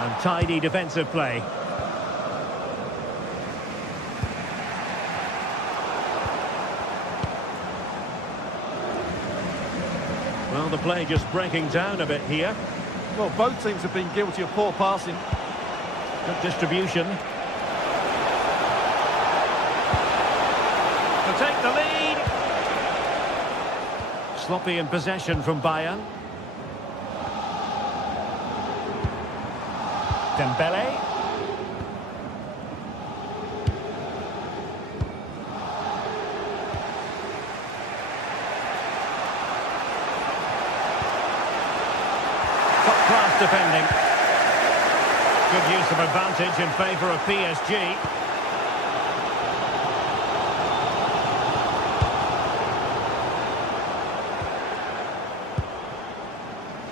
And tidy defensive play. Well, the play just breaking down a bit here. Well, both teams have been guilty of poor passing. Good distribution. To take the lead. Sloppy in possession from Bayern. Dembele. Top-class defending. Good use of advantage in favour of PSG.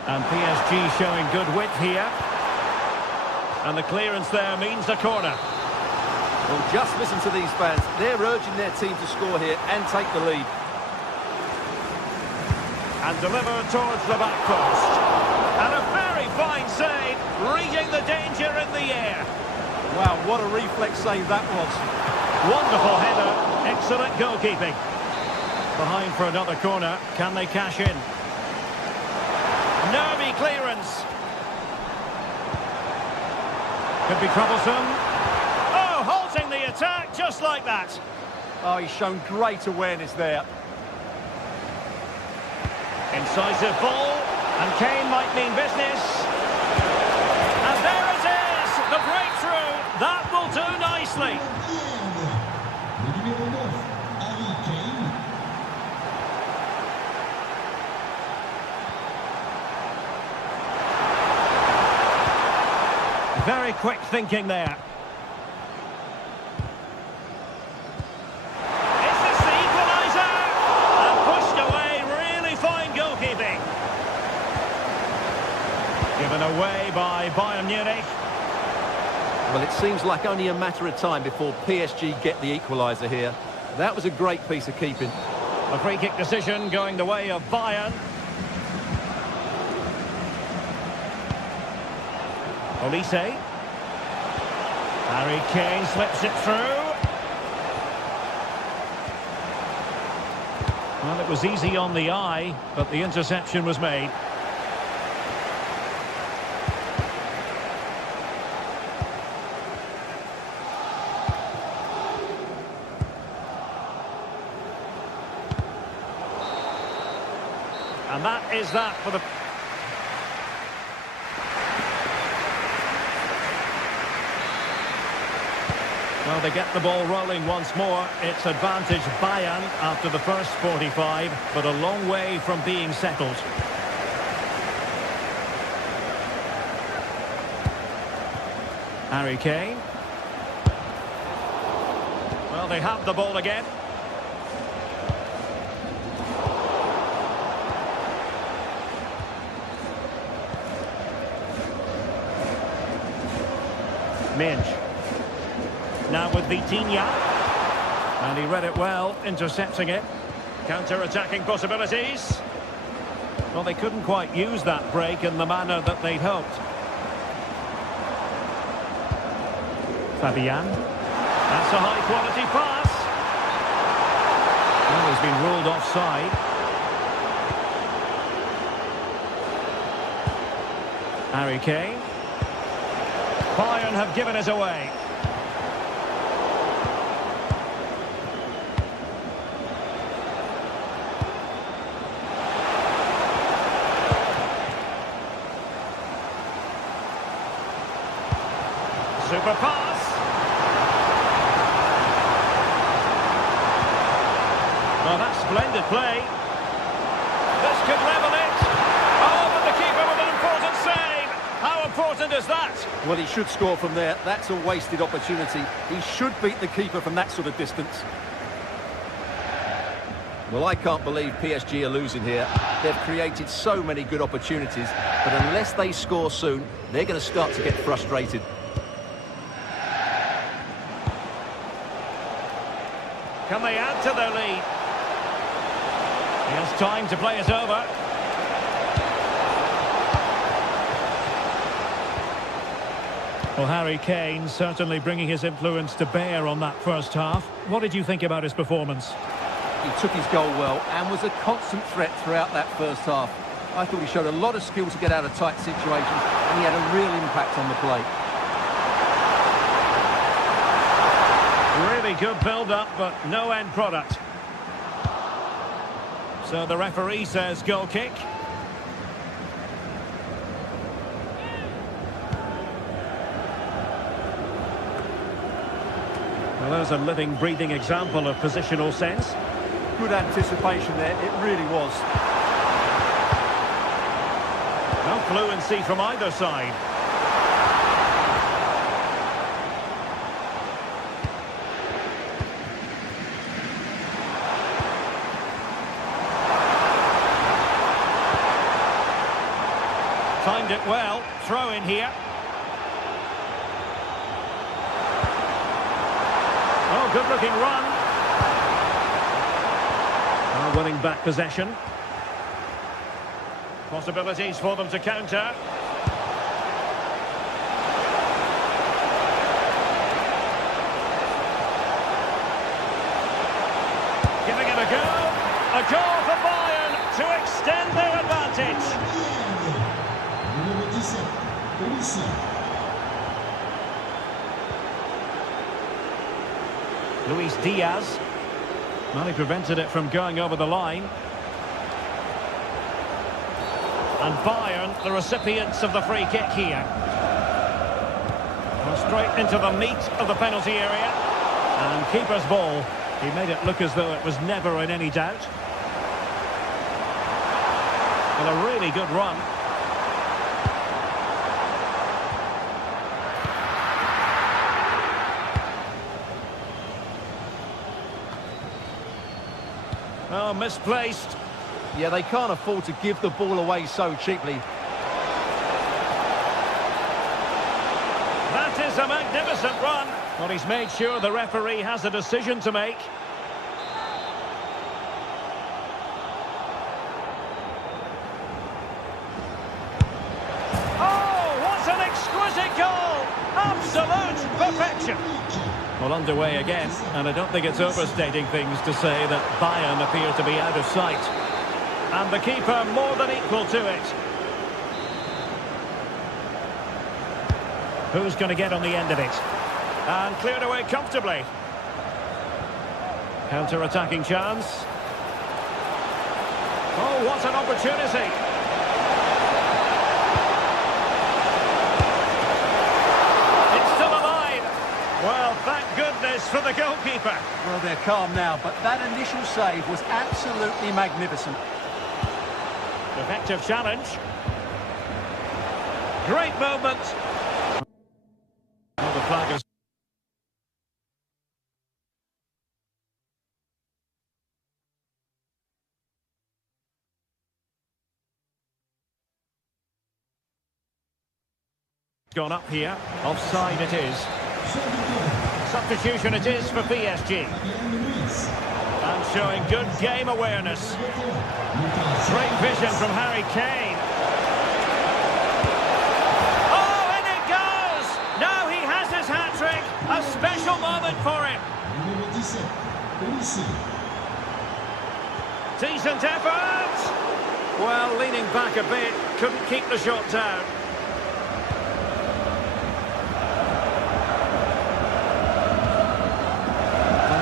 And PSG showing good width here. And the clearance there means a corner. Well, just listen to these fans. They're urging their team to score here and take the lead. And deliver towards the back post. And a very fine save, reading the danger in the air. Wow, what a reflex save that was. Wonderful header, excellent goalkeeping. Behind for another corner, can they cash in? Nervy clearance. Could be troublesome. Oh, halting the attack just like that. Oh, he's shown great awareness there. Incisive ball, and Kane might mean business. And there it is, the breakthrough. That will do nicely. Very quick thinking there. Well, it seems like only a matter of time before PSG get the equaliser here. That was a great piece of keeping. A free kick decision going the way of Bayern. Olise. Harry Kane slips it through. Well, it was easy on the eye, but the interception was made. And that is that for the... Well, they get the ball rolling once more. It's advantage Bayern after the first 45, but a long way from being settled. Harry Kane. Well, they have the ball again. Minge. Now with Vitinha. And he read it well, intercepting it. Counter-attacking possibilities. Well, they couldn't quite use that break in the manner that they'd hoped. Fabian. That's a high-quality pass. Well, he's been ruled offside. Harry Kane. Bayern have given it away. Super pass. Well, that's splendid play. This could level it. Oh, but the keeper with an important save. How important is that? Well, he should score from there. That's a wasted opportunity. He should beat the keeper from that sort of distance. Well, I can't believe PSG are losing here. They've created so many good opportunities, but unless they score soon, they're going to start to get frustrated. Can they add to their lead? He has time to play it over. Well, Harry Kane certainly bringing his influence to bear on that first half. What did you think about his performance? He took his goal well and was a constant threat throughout that first half. I thought he showed a lot of skill to get out of tight situations, and he had a real impact on the play. Really good build-up, but no end product. So the referee says goal kick. Well, there's a living, breathing example of positional sense. Good anticipation there, it really was. No fluency from either side. Timed it well. Throw in here. Oh, good looking run. Well, winning back possession. Possibilities for them to counter. Giving it a go. A goal for Bayern to extend their advantage. Luis Diaz. Well, he prevented it from going over the line. And Bayern, the recipients of the free kick here. Well, straight into the meat of the penalty area. And keeper's ball. He made it look as though it was never in any doubt. Well, a really good run. Oh, misplaced. Yeah, they can't afford to give the ball away so cheaply. That is a magnificent Well, he's made sure the referee has a decision to make. Oh, what an exquisite goal! Absolute perfection. Well, underway again, and I don't think it's overstating things to say that Bayern appear to be out of sight. And the keeper more than equal to it. Who's going to get on the end of it? And cleared away comfortably. Counter-attacking chance. Oh, what an opportunity. It's still alive. Well, thank goodness for the goalkeeper. Well, they're calm now, but that initial save was absolutely magnificent. Effective challenge. Great moment. Well, the flag is gone up here. Offside it is. Substitution it is for PSG. And showing good game awareness. Great vision from Harry Kane. Oh, in it goes! Now he has his hat-trick. A special moment for him. Decent effort! Well, leaning back a bit, couldn't keep the shot down.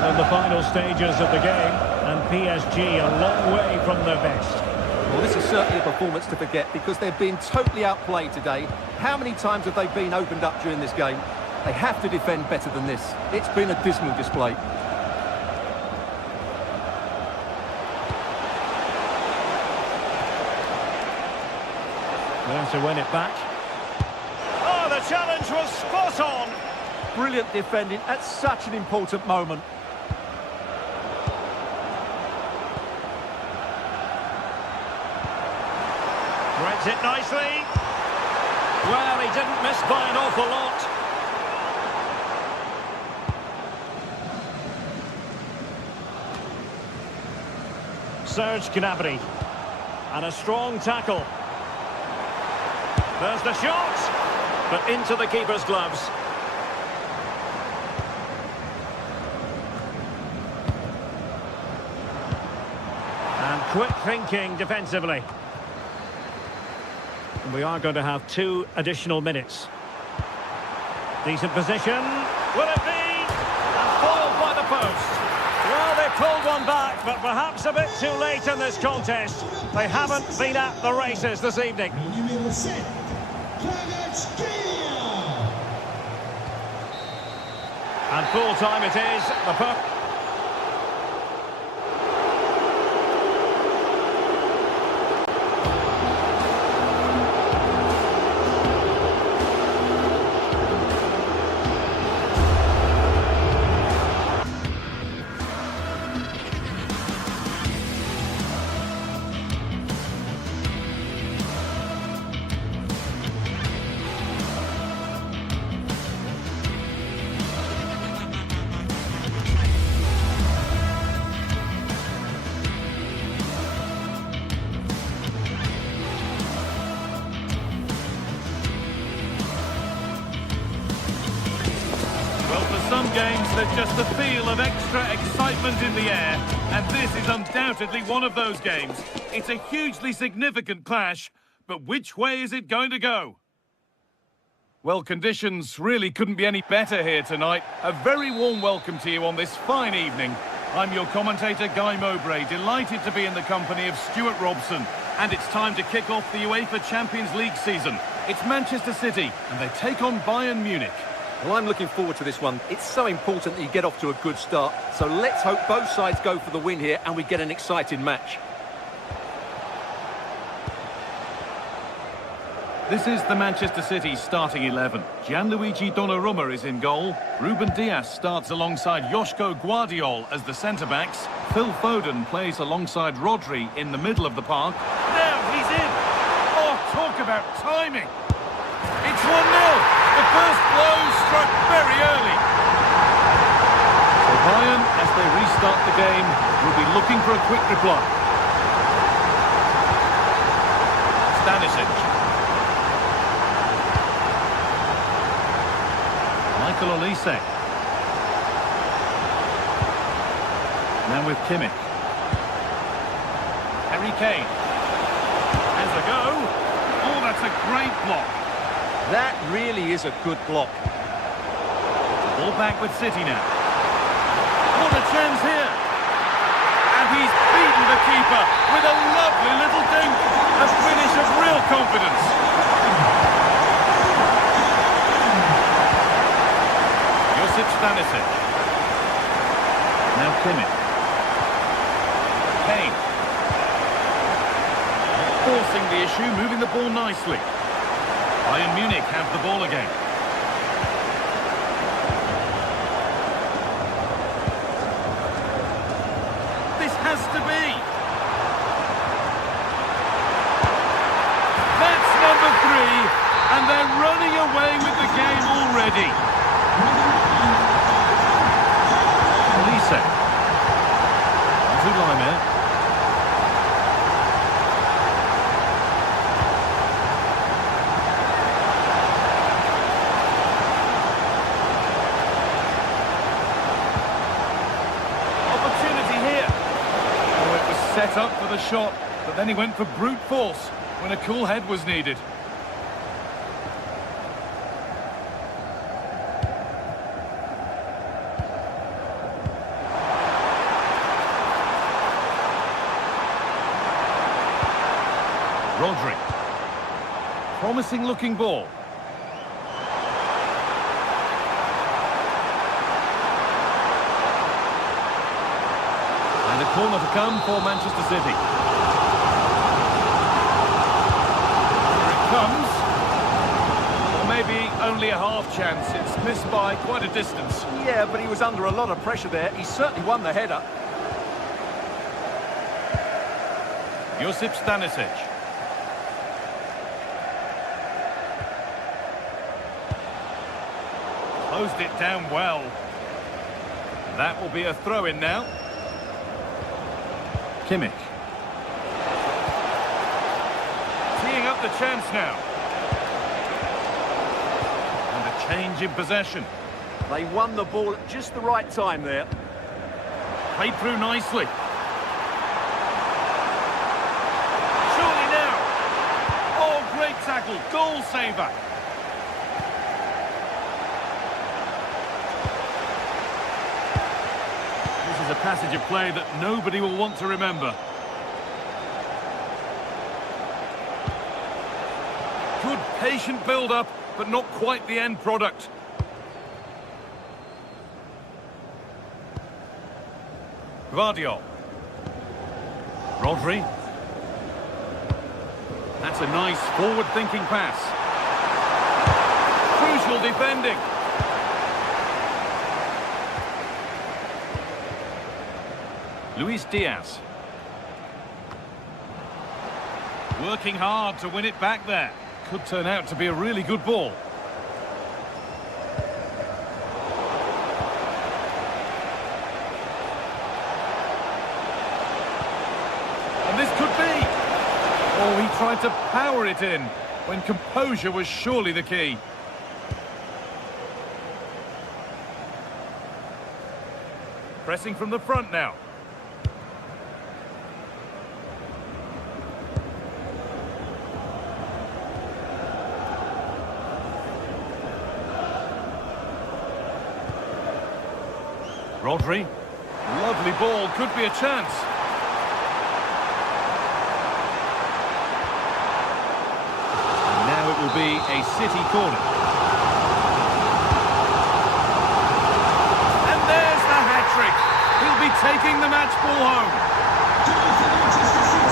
The final stages of the game, and PSG a long way from their best. Well, this is certainly a performance to forget because they've been totally outplayed today. How many times have they been opened up during this game? They have to defend better than this. It's been a dismal display. There to win it back. Oh, the challenge was spot on. Brilliant defending at such an important moment. Threads it nicely. Well, he didn't miss by an awful lot. Serge Gnabry. And a strong tackle. There's the shot. But into the keeper's gloves. And quick thinking defensively. We are going to have 2 additional minutes. Decent position. Will it be? And foiled by the post. Well, they pulled one back, but perhaps a bit too late in this contest. They haven't been at the races this evening. And full time it is. The Some games, there's just a feel of extra excitement in the air, and this is undoubtedly one of those games. It's a hugely significant clash, but which way is it going to go? Well, conditions really couldn't be any better here tonight. A very warm welcome to you on this fine evening. I'm your commentator, Guy Mowbray, delighted to be in the company of Stuart Robson, and it's time to kick off the UEFA Champions League season. It's Manchester City, and they take on Bayern Munich. Well, I'm looking forward to this one. It's so important that you get off to a good start. So let's hope both sides go for the win here and we get an exciting match. This is the Manchester City starting 11. Gianluigi Donnarumma is in goal. Ruben Dias starts alongside Joško Guardiol as the centre-backs. Phil Foden plays alongside Rodri in the middle of the park. Now he's in! Oh, talk about timing! It's 1-0! The first blow struck very early. Bayern, as they restart the game, will be looking for a quick reply. Stanisic. Michael Olise. Now with Kimmich. Harry Kane. Has a go. Oh, that's a great block. That really is a good block. Ball back with City now. What a chance here. And he's beaten the keeper with a lovely little dink. A finish of real confidence. Josip Stanisic. Now Kimmich. Kane. Forcing the issue, moving the ball nicely. Bayern Munich have the ball again. This has to be. That's number 3, and they're running away with the game already. Olise. Zulaimer. Set up for the shot, but then he went for brute force when a cool head was needed. Rodri. Promising looking ball. And a corner to come for Manchester City. Here it comes. Or maybe only a half chance. It's missed by quite a distance. Yeah, but he was under a lot of pressure there. He certainly won the header. Josip Stanisic. Closed it down well. That will be a throw-in now. Kimmich. Teeing up the chance now. And a change in possession. They won the ball at just the right time there. Played through nicely. Surely now. Oh, great tackle. Goal saver. A passage of play that nobody will want to remember. Good patient build-up, but not quite the end product. Gvardiol. Rodri. That's a nice forward-thinking pass. Crucial defending. Luis Diaz. Working hard to win it back there. Could turn out to be a really good ball. And this could be. Oh, he tried to power it in when composure was surely the key. Pressing from the front now. Rodri. Lovely ball, could be a chance. And now it will be a City corner. And there's the hat-trick. He'll be taking the match ball home.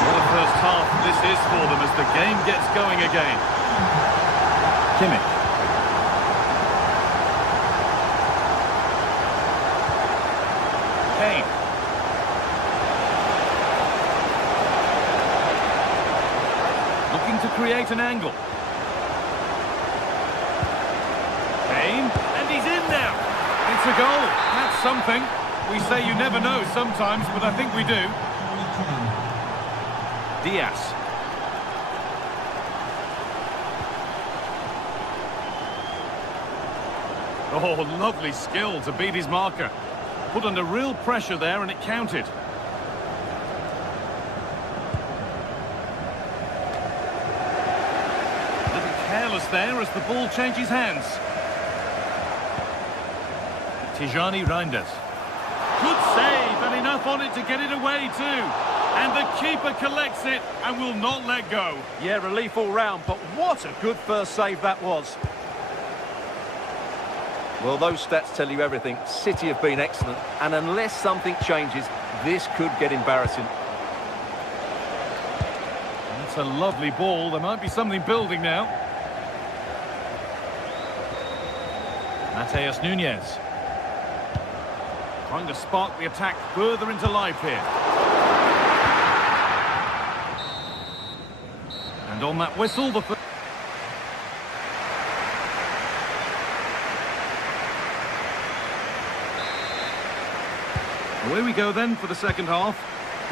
What a first half this is for them as the game gets going again. Kimmich. Kane. Looking to create an angle. Kane, and he's in now. It's a goal. That's something. We say you never know sometimes, but I think we do. Diaz. Oh, lovely skill to beat his marker. Put under real pressure there and it counted. A little careless there as the ball changes hands. Tijani Reinders. Good save and enough on it to get it away too. And the keeper collects it and will not let go. Yeah, relief all round, but what a good first save that was. Well, those stats tell you everything. City have been excellent, and unless something changes, this could get embarrassing. That's a lovely ball. There might be something building now. Mateus Nunes. Trying to spark the attack further into life here. And on that whistle, the... Away we go then for the second half,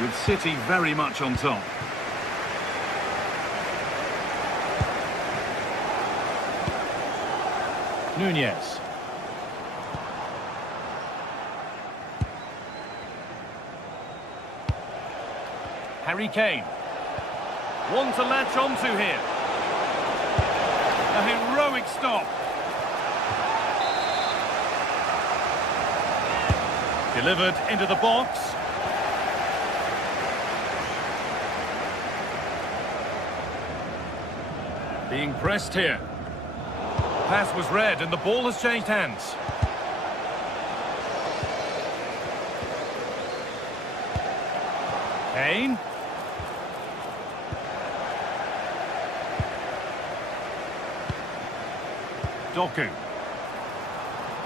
with City very much on top. Nunez. Harry Kane. One to latch onto here. A heroic stop. Delivered into the box. Being pressed here. Pass was read and the ball has changed hands. Kane. Doku.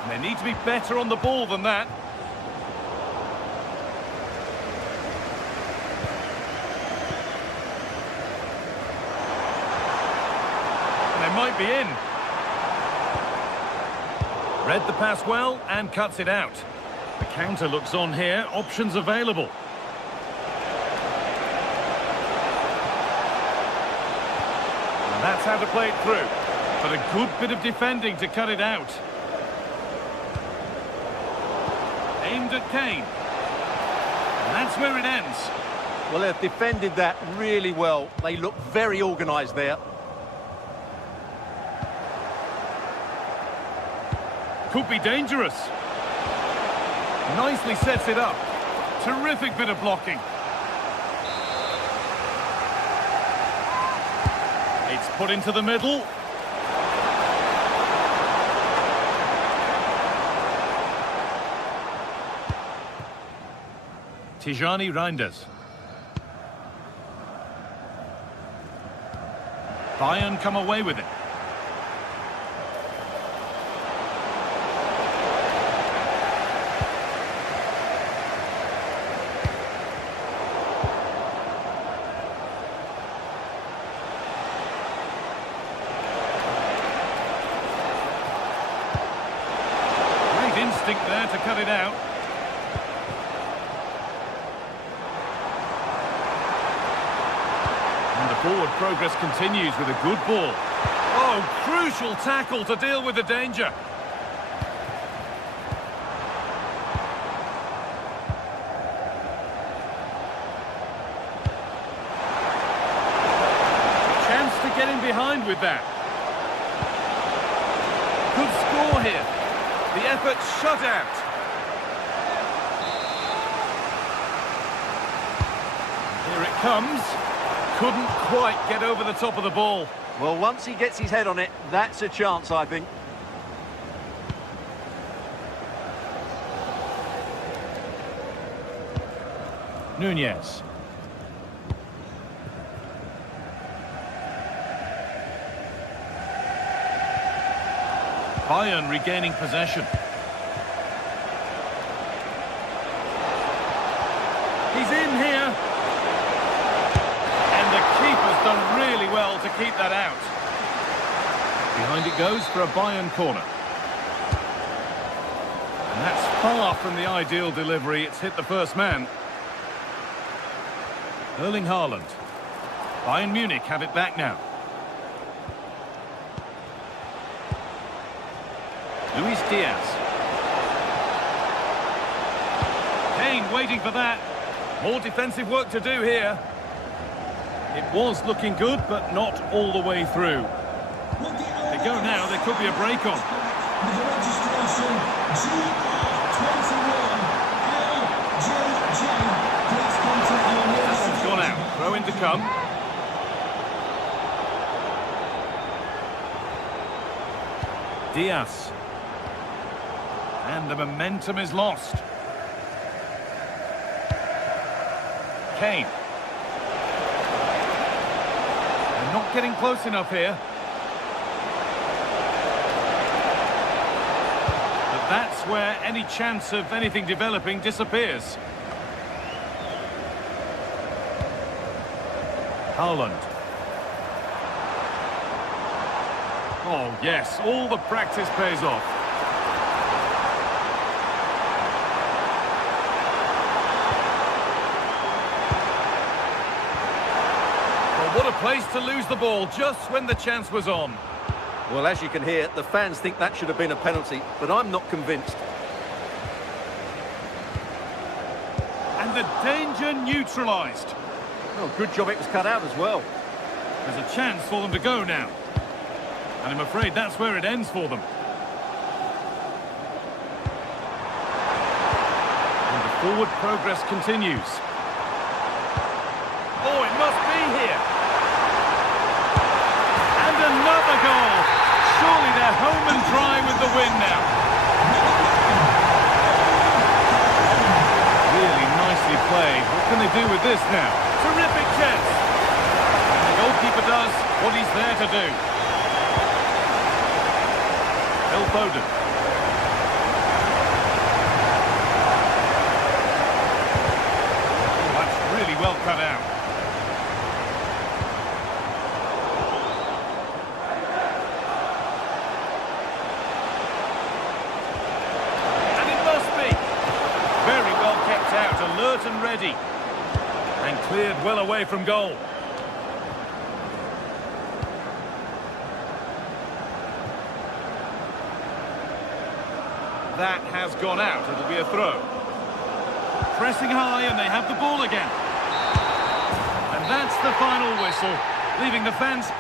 They need to be better on the ball than that. Might be in. Read the pass well and cuts it out. The counter looks on here, options available. And that's how to play it through. But a good bit of defending to cut it out. Aimed at Kane. And that's where it ends. Well, they've defended that really well. They look very organised there. Could be dangerous. Nicely sets it up. Terrific bit of blocking. It's put into the middle. Tijani Reinders. Bayern come away with it. Instinct there to cut it out. And the forward progress continues with a good ball. Oh, crucial tackle to deal with the danger. Chance to get in behind with that. Good score here. The effort shut out. Here it comes. Couldn't quite get over the top of the ball. Well, once he gets his head on it, that's a chance, I think. Nunez. Bayern regaining possession. He's in here. And the keeper's done really well to keep that out. Behind it goes for a Bayern corner. And that's Far from the ideal delivery, it's hit the first man. Erling Haaland. Bayern Munich have it back now. Luis Diaz. Kane waiting for that. More defensive work to do here. It was looking good, but not all the way through. They go now, there could be a break on. That's gone out. Throw in to come. Diaz. And the momentum is lost. Kane. They're not getting close enough here. But that's where any chance of anything developing disappears. Haaland. Oh, yes, all the practice pays off. Well, what a place to lose the ball just when the chance was on. Well, as you can hear, the fans think that should have been a penalty, but I'm not convinced. And the danger neutralised. Oh, good job it was cut out as well. There's a chance for them to go now. And I'm afraid that's where it ends for them. And the forward progress continues. Oh, it must be here. And another goal. Surely they're home and dry with the win now. Really nicely played. What can they do with this now? Terrific chance. And the goalkeeper does what he's there to do. Phil Foden. Oh, that's really well cut out. And it must be. Very well kept out, alert and ready. And cleared well away from goal. That has gone out. It'll be a throw. Pressing high, and they have the ball again. And that's the final whistle, leaving the fans...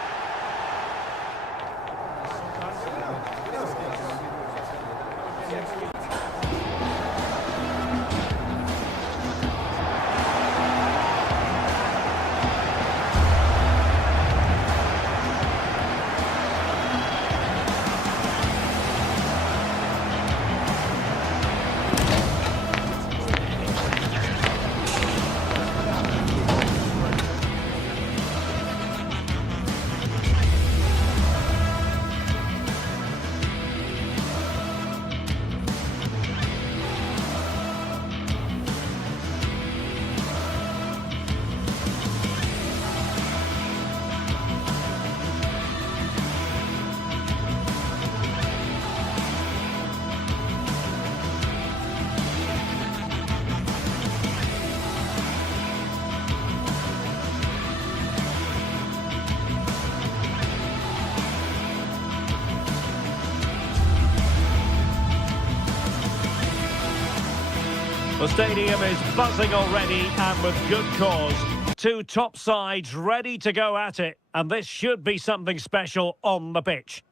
The stadium is buzzing already, and with good cause. Two top sides ready to go at it, and this should be something special on the pitch.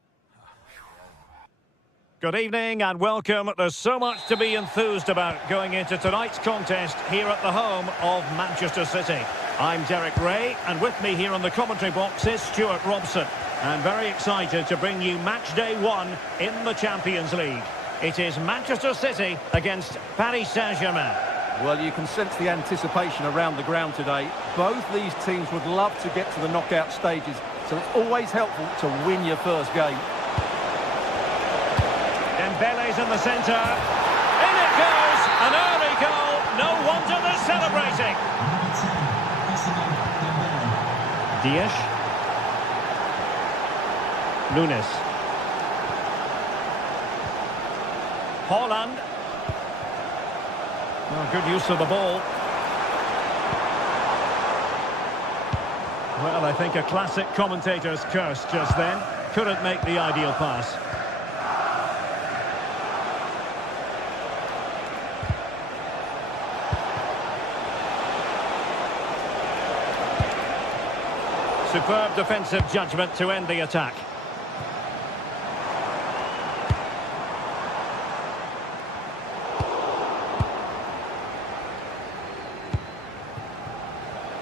Good evening and welcome. There's so much to be enthused about going into tonight's contest here at the home of Manchester City. I'm Derek Ray, and with me here on the commentary box is Stuart Robson. I'm very excited to bring you match day one in the Champions League. It is Manchester City against Paris Saint-Germain. Well, you can sense the anticipation around the ground today. Both these teams would love to get to the knockout stages, so it's always helpful to win your first game. Dembele's in the centre. In it goes! An early goal. No wonder they're celebrating. Diaz. Nunes. Haaland. Oh, good use of the ball. Well, I think a classic commentator's curse just then. Couldn't make the ideal pass. Superb defensive judgment to end the attack.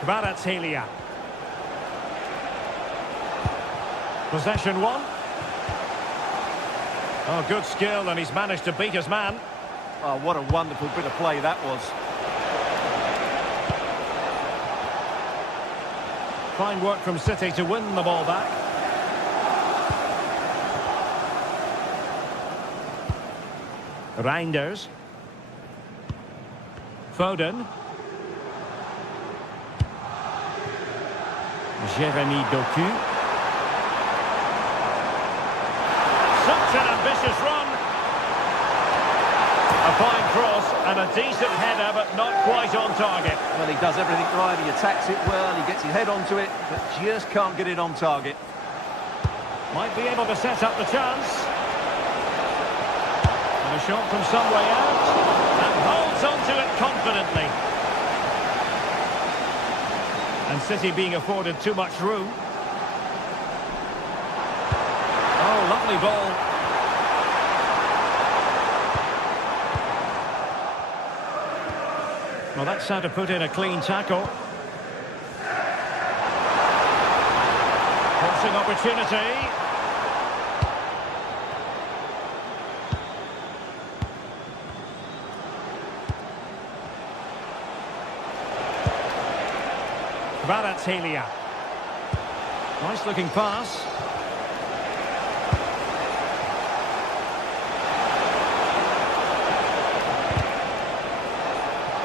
Kvaratskhelia. Possession one. Oh, good skill, and he's managed to beat his man. Oh, what a wonderful bit of play that was. Fine work from City to win the ball back. Reinders. Foden. Jeremy Doku. Such an ambitious run. A fine cross and a decent header, but not quite on target. Well, he does everything right. He attacks it well. He gets his head onto it, but just can't get it on target. Might be able to set up the chance. And a shot from some way out. And holds onto it confidently. And City being afforded too much room. Oh, lovely ball. Well, that's how to put in a clean tackle. Crossing opportunity. Kvaratskhelia. Nice looking pass.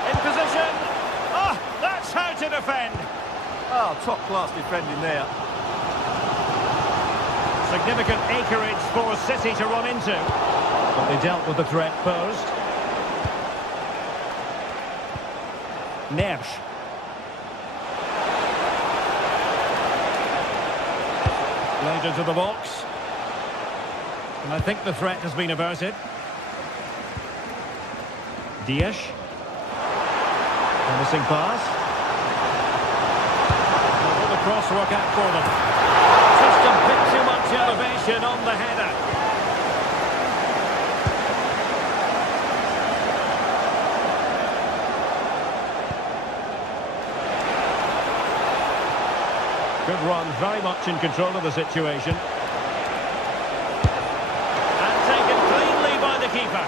In position. Oh, that's how to defend. Oh, top-class defending there. Significant acreage for City to run into. But they dealt with the threat posed. Neves. Laid into the box. And I think the threat has been averted. Dias. Promising pass. Will the cross work out for them? Just a bit too much elevation on the header. Good run, very much in control of the situation. And taken cleanly by the keeper.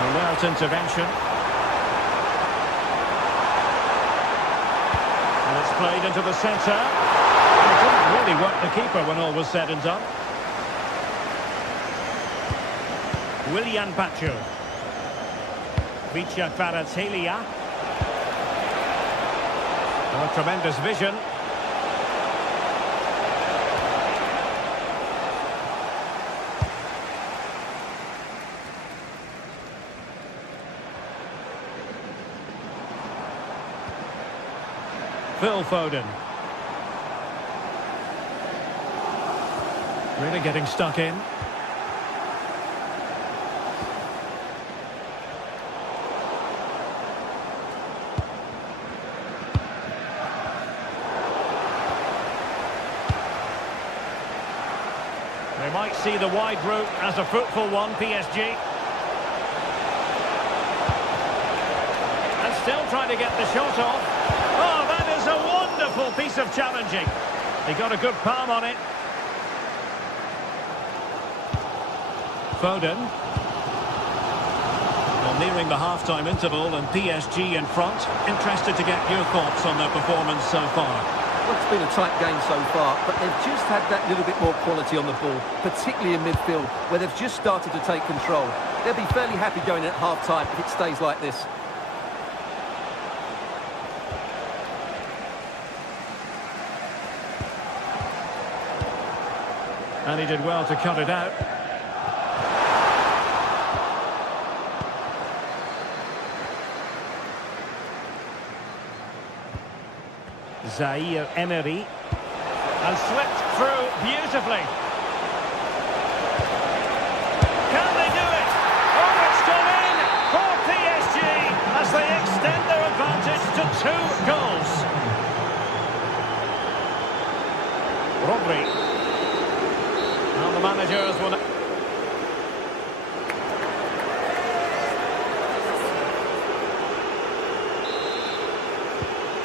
Alert intervention. And it's played into the centre. And it didn't really work the keeper when all was said and done. Willian Pacho. Vicha Kvaratskhelia. Oh, tremendous vision. Phil Foden. Really getting stuck in. They might see the wide route as a fruitful one, PSG. And still trying to get the shot off. Oh, that is a wonderful piece of challenging. He got a good palm on it. Foden. Well, nearing the half-time interval and PSG in front. Interested to get your thoughts on their performance so far. Well, it's been a tight game so far, but they've just had that little bit more quality on the ball, particularly in midfield, where they've just started to take control. They'll be fairly happy going at half-time if it stays like this. And he did well to cut it out. Zaire Emery. And slipped through beautifully. Can they do it? Oh, it's gone in for PSG as they extend their advantage to 2 goals. Rodri. Now the managers will...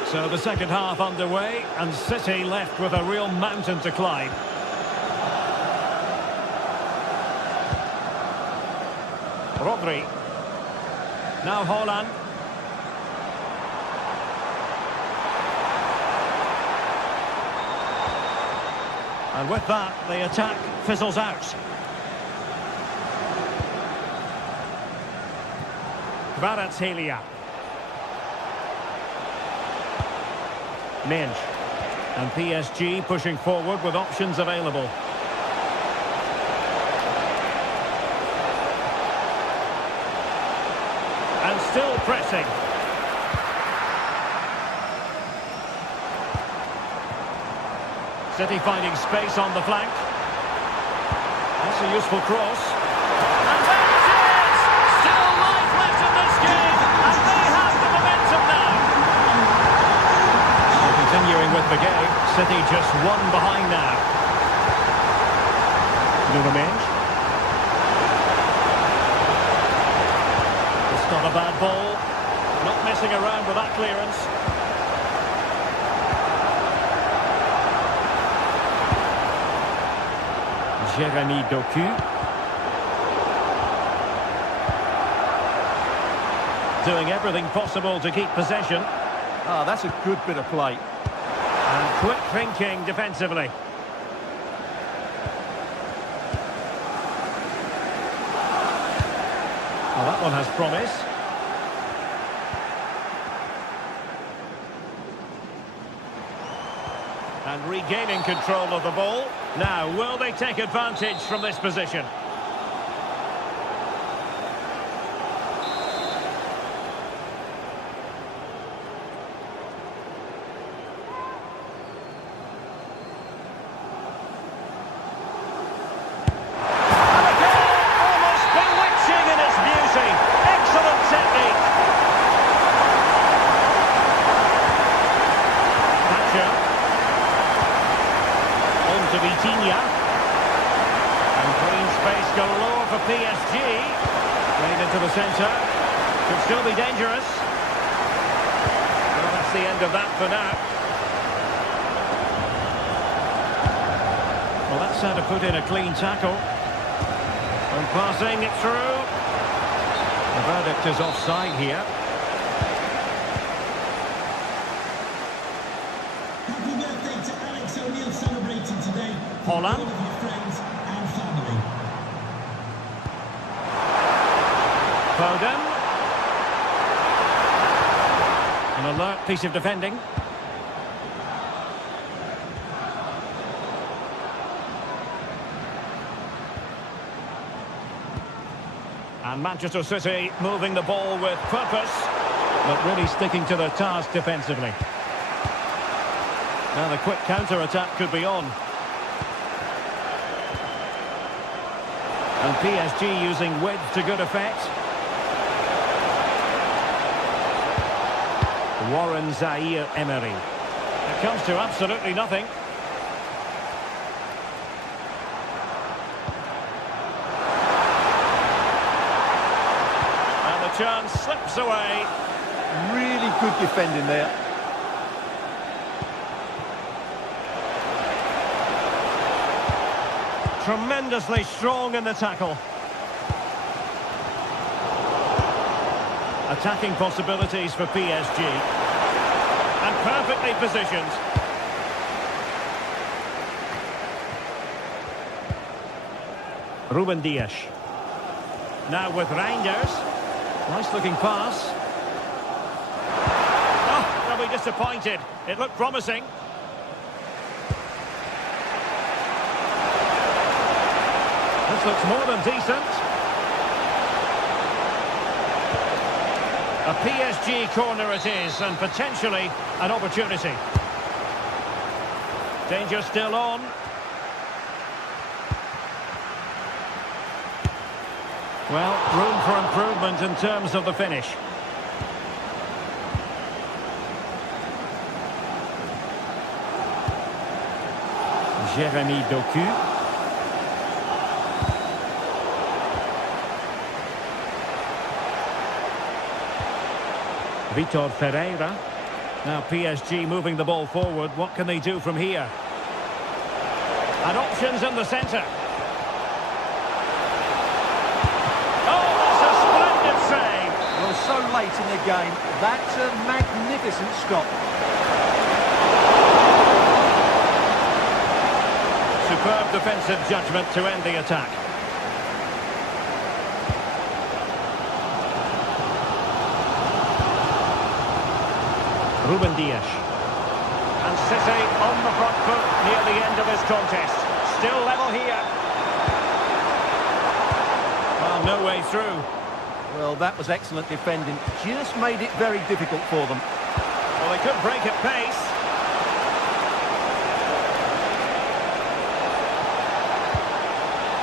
So the second half underway, and City left with a real mountain to climb. Rodri. Now Haaland. And with that, the attack fizzles out. Kvaratskhelia. Minge. And PSG pushing forward with options available. And still pressing. City finding space on the flank. That's a useful cross. And there it is! Still life left in this game, and they have the momentum now. Continuing with the game, City just one behind now. Minge. It's not a bad ball. Not messing around with that clearance. Jeremy Doku. Doing everything possible to keep possession. Ah, that's a good bit of play. And quick thinking defensively. Well, that one has promise. And regaining control of the ball. Now, will they take advantage from this position? And clean space galore for PSG. Played into the centre. Could still be dangerous. Well, that's the end of that for now. Well, that's how to put in a clean tackle. And passing it through. The verdict is offside here. Haaland. Foden. An alert piece of defending. And Manchester City moving the ball with purpose, but really sticking to their task defensively. Now the quick counter-attack could be on. And PSG using width to good effect. Warren Zaire Emery. It comes to absolutely nothing. And the chance slips away. Really good defending there. Tremendously strong in the tackle. Attacking possibilities for PSG. And perfectly positioned. Ruben Dias. Now with Reinders. Nice looking pass. Oh, they'll be disappointed. It looked promising. This looks more than decent. A PSG corner it is, and potentially an opportunity. Danger still on. Well, room for improvement in terms of the finish. Jérémy Doku. Vitor Ferreira. Now PSG moving the ball forward. What can they do from here? And options in the centre. Oh, that's a splendid save. Well, so late in the game, that's a magnificent stop. Superb defensive judgment to end the attack. Ruben Dias. And City on the front foot near the end of this contest. Still level here. Well, no way through. Well, that was excellent defending. Just made it very difficult for them. Well, they could break at pace.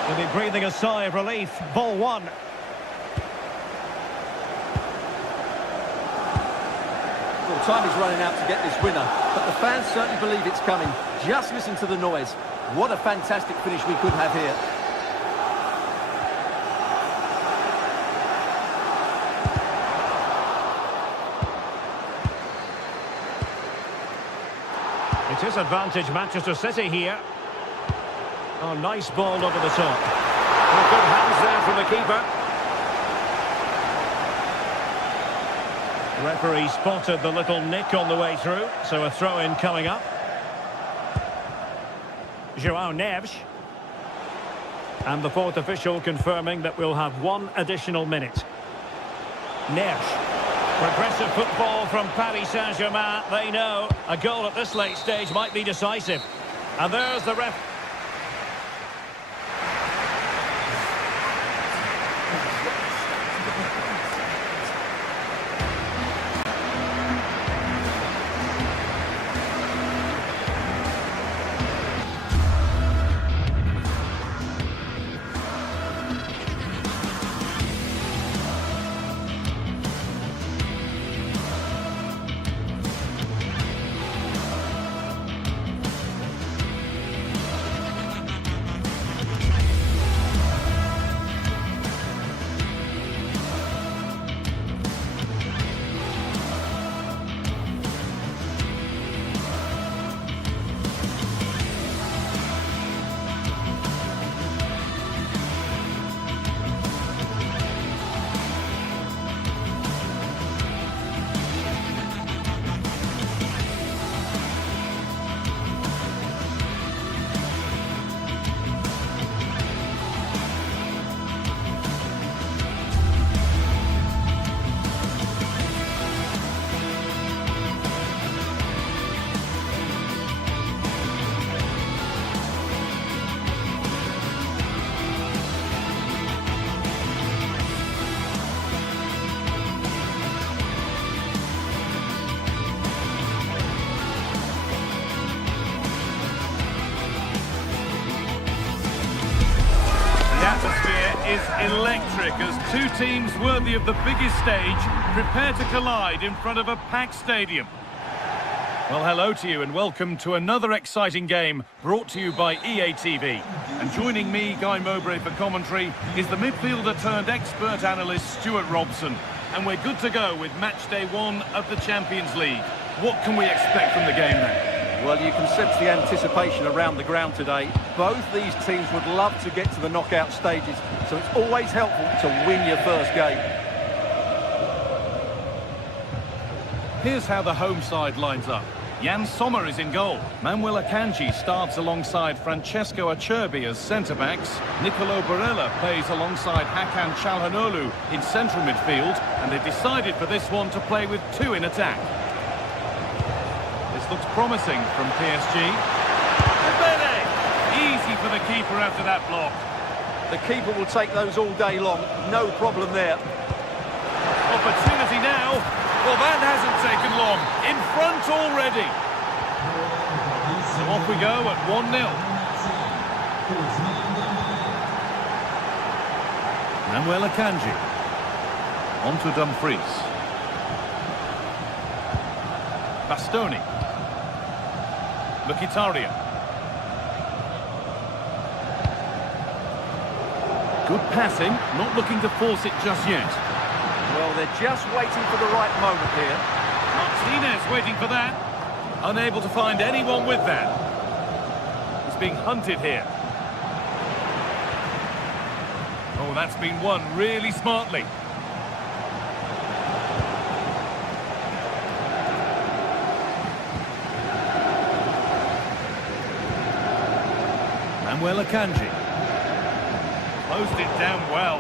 They'll be breathing a sigh of relief. Ball one. Well, time is running out to get this winner, but the fans certainly believe it's coming. Just listen to the noise. What a fantastic finish we could have here. It is advantage Manchester City here. Oh, nice ball over the top. Well, good hands there from the keeper. The referee spotted the little nick on the way through, so a throw-in coming up. João Neves. And the fourth official confirming that we'll have one additional minute. Neves. Progressive football from Paris Saint-Germain. They know a goal at this late stage might be decisive. And there's the ref. Is electric as two teams worthy of the biggest stage prepare to collide in front of a packed stadium. Well, hello to you and welcome to another exciting game brought to you by EA TV. And joining me, Guy Mowbray, for commentary is the midfielder turned expert analyst Stuart Robson. And we're good to go with match day one of the Champions League. What can we expect from the game then? Well, you can sense the anticipation around the ground today. Both these teams would love to get to the knockout stages, so it's always helpful to win your first game. Here's how the home side lines up. Jan Sommer is in goal. Manuel Akanji starts alongside Francesco Acerbi as centre-backs. Nicolo Barella plays alongside Hakan Çalhanoğlu in central midfield, and they've decided for this one to play with two in attack. This looks promising from PSG. Dembele! Easy for the keeper after that block. The keeper will take those all day long, no problem there. Opportunity now. Well, that hasn't taken long. In front already. So off we go at 1-0. Manuel Akanji. On to Dumfries. Bastoni. Mkhitaryan. Good passing, not looking to force it just yet. Well, they're just waiting for the right moment here. Martinez waiting for that. Unable to find anyone with that. He's being hunted here. Oh, that's been won really smartly. Manuel Akanji. Closed it down well.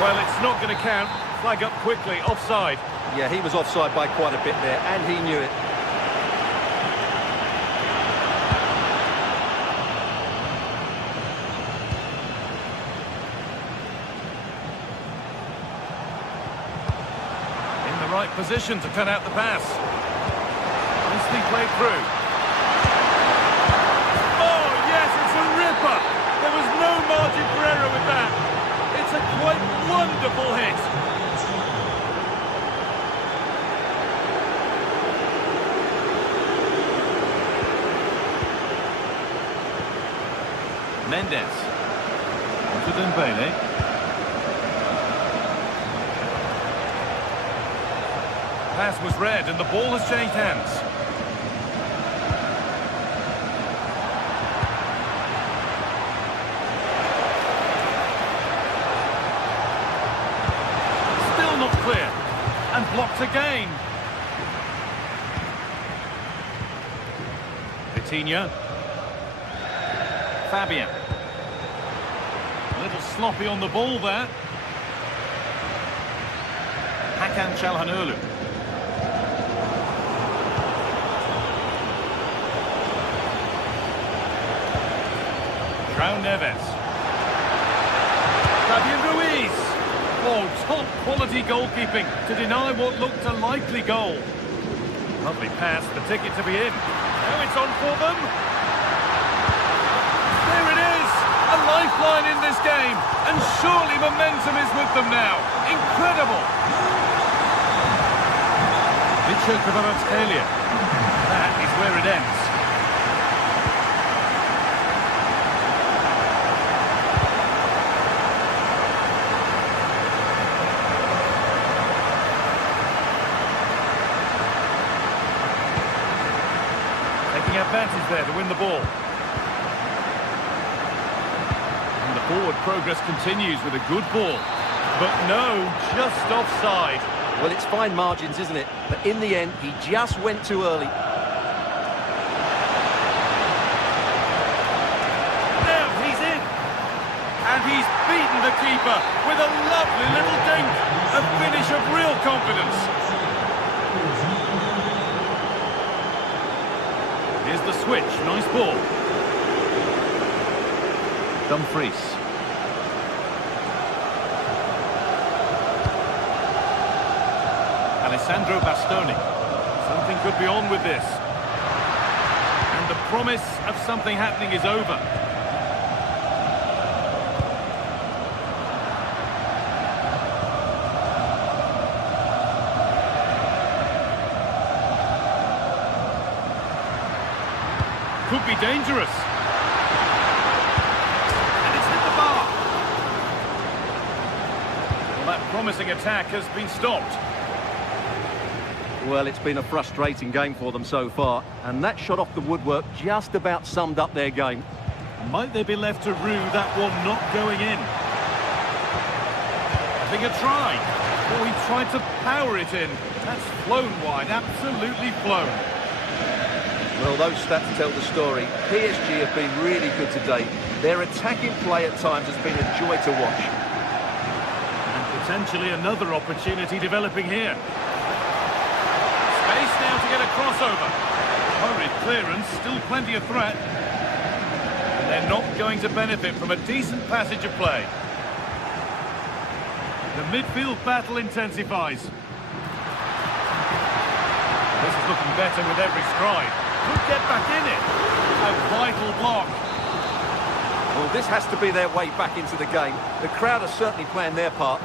Well, it's not going to count. Flag up quickly, offside. Yeah, he was offside by quite a bit there, and he knew it. In the right position to cut out the pass. Nicely played through. Oh, yes, it's a ripper. There was no margin for error with that. It's a quite wonderful hit. Mendes. On to Dembele. Pass was read and the ball has changed hands. Still not clear. And blocked again. Vitinha. Fabian. A little sloppy on the ball there. Hakan Çalhanoğlu. João Neves. Fabian Ruiz. Oh, top quality goalkeeping to deny what looked a likely goal. Lovely pass, the ticket to be in. Now it's on for them. There it is, a lifeline in this game, and surely momentum is with them now. Incredible. Mitchell Kvaratskhelia. That is where it ends. Taking advantage there to win the ball. Forward progress continues with a good ball. But no, just offside. Well, it's fine margins, isn't it? But in the end, he just went too early. Now he's in. And he's beaten the keeper with a lovely little dink. A finish of real confidence. Here's the switch. Nice ball. Dumfries. Alessandro Bastoni. Something could be on with this. And the promise of something happening is over. Could be dangerous. That promising attack has been stopped. Well, it's been a frustrating game for them so far, and that shot off the woodwork just about summed up their game. Might they be left to rue that one not going in? Having a try. Oh, he tried to power it in. That's flown wide, absolutely flown. Well, those stats tell the story. PSG have been really good today. Their attacking play at times has been a joy to watch. Potentially another opportunity developing here. Space now to get a crossover. Hurried clearance, still plenty of threat. And they're not going to benefit from a decent passage of play. The midfield battle intensifies. This is looking better with every stride. Could get back in it. A vital block. Well, this has to be their way back into the game. The crowd are certainly playing their part.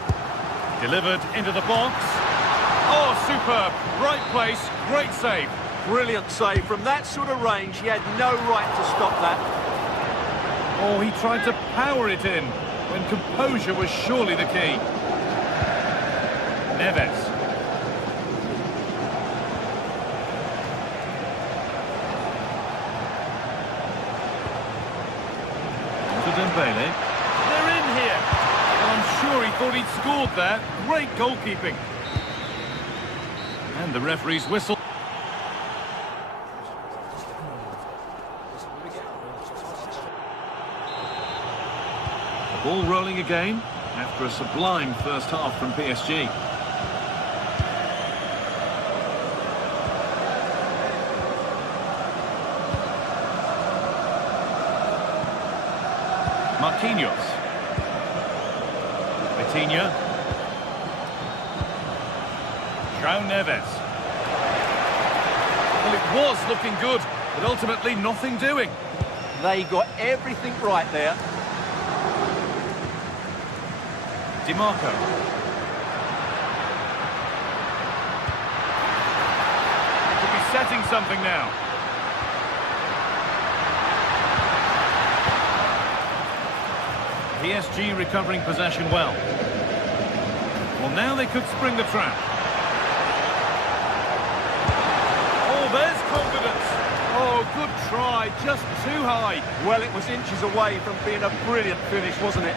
Delivered into the box. Oh, superb. Right place, great save. Brilliant save. From that sort of range, he had no right to stop that. Oh, he tried to power it in, when composure was surely the key. Neves. Dembele. They're in here. Well, I'm sure he thought he'd scored there. Great goalkeeping. And the referee's whistle. The ball rolling again after a sublime first half from PSG. Marquinhos. Vitinha. João Neves. Well, it was looking good, but ultimately nothing doing. They got everything right there. Di Marco. Could be setting something now. PSG recovering possession well. Well, now they could spring the trap. Oh, there's confidence. Oh, good try, just too high. Well, it was inches away from being a brilliant finish, wasn't it?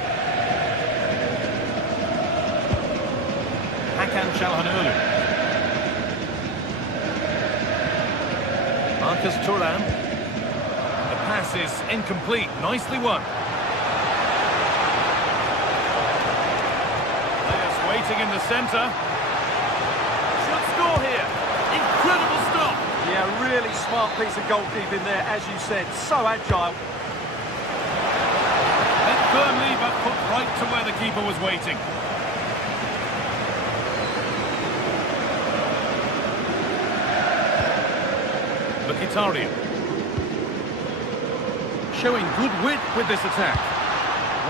Hakan Çalhanoğlu. Marcus Thuram. The pass is incomplete, nicely won. Waiting in the centre. Should score here. Incredible stop. Yeah, really smart piece of goalkeeping there, as you said. So agile. Met firmly, but put right to where the keeper was waiting. Mkhitaryan. Showing good wit with this attack.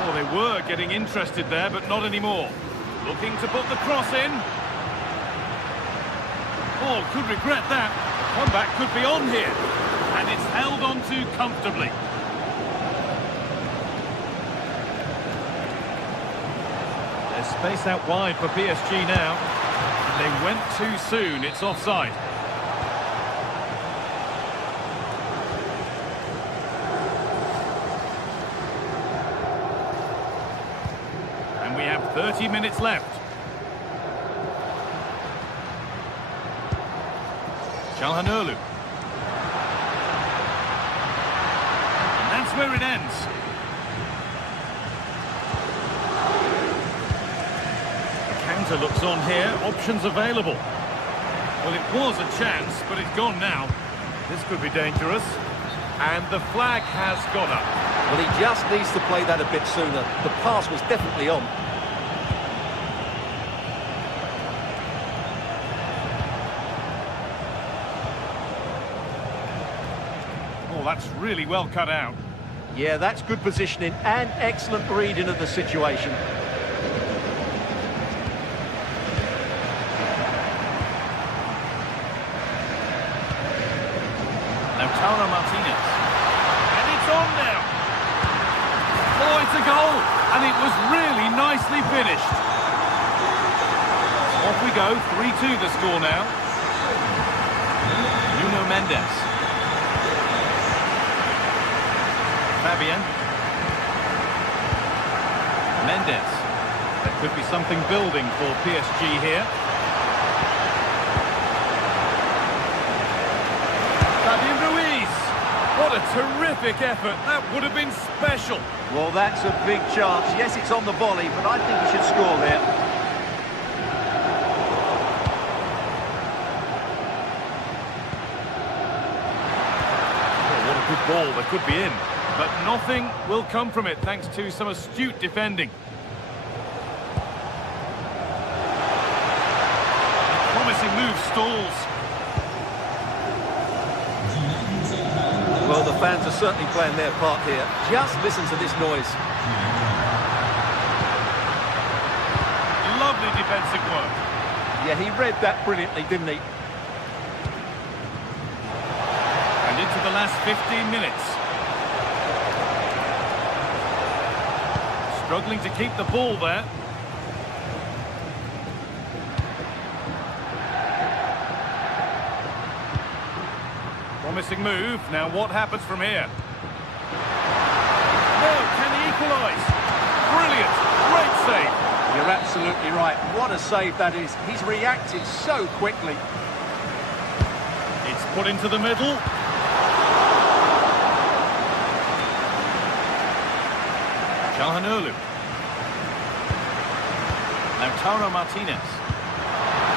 Oh, they were getting interested there, but not anymore. Looking to put the cross in. Oh, could regret that. Comeback could be on here. And it's held on to comfortably. There's space out wide for PSG now. They went too soon. It's offside. And we have 30 minutes left. Çalhanoğlu. And that's where it ends. The counter looks on here. Options available. Well, it was a chance, but it's gone now. This could be dangerous. And the flag has gone up. Well, he just needs to play that a bit sooner. The pass was definitely on. Oh, that's really well cut out. Yeah, that's good positioning and excellent reading of the situation. Lautaro Martinez. And it's on now. Oh, it's a goal. And it was really nicely finished. Off we go. 3-2 the score now. Nuno Mendes. Fabian. Mendes. There could be something building for PSG here. Fabian Ruiz. What a terrific effort. That would have been special. Well, that's a big chance. Yes, it's on the volley, but I think he should score there. Oh, what a good ball. That could be in. But nothing will come from it thanks to some astute defending. A promising move stalls. Well, the fans are certainly playing their part here. Just listen to this noise. Lovely defensive work. Yeah, he read that brilliantly, didn't he? And into the last 15 minutes. Struggling to keep the ball there. Promising move. Now what happens from here? No, can he equalise? Brilliant. Great save. You're absolutely right. What a save that is. He's reacted so quickly. It's put into the middle. Calhanoglu. Lautaro Martinez.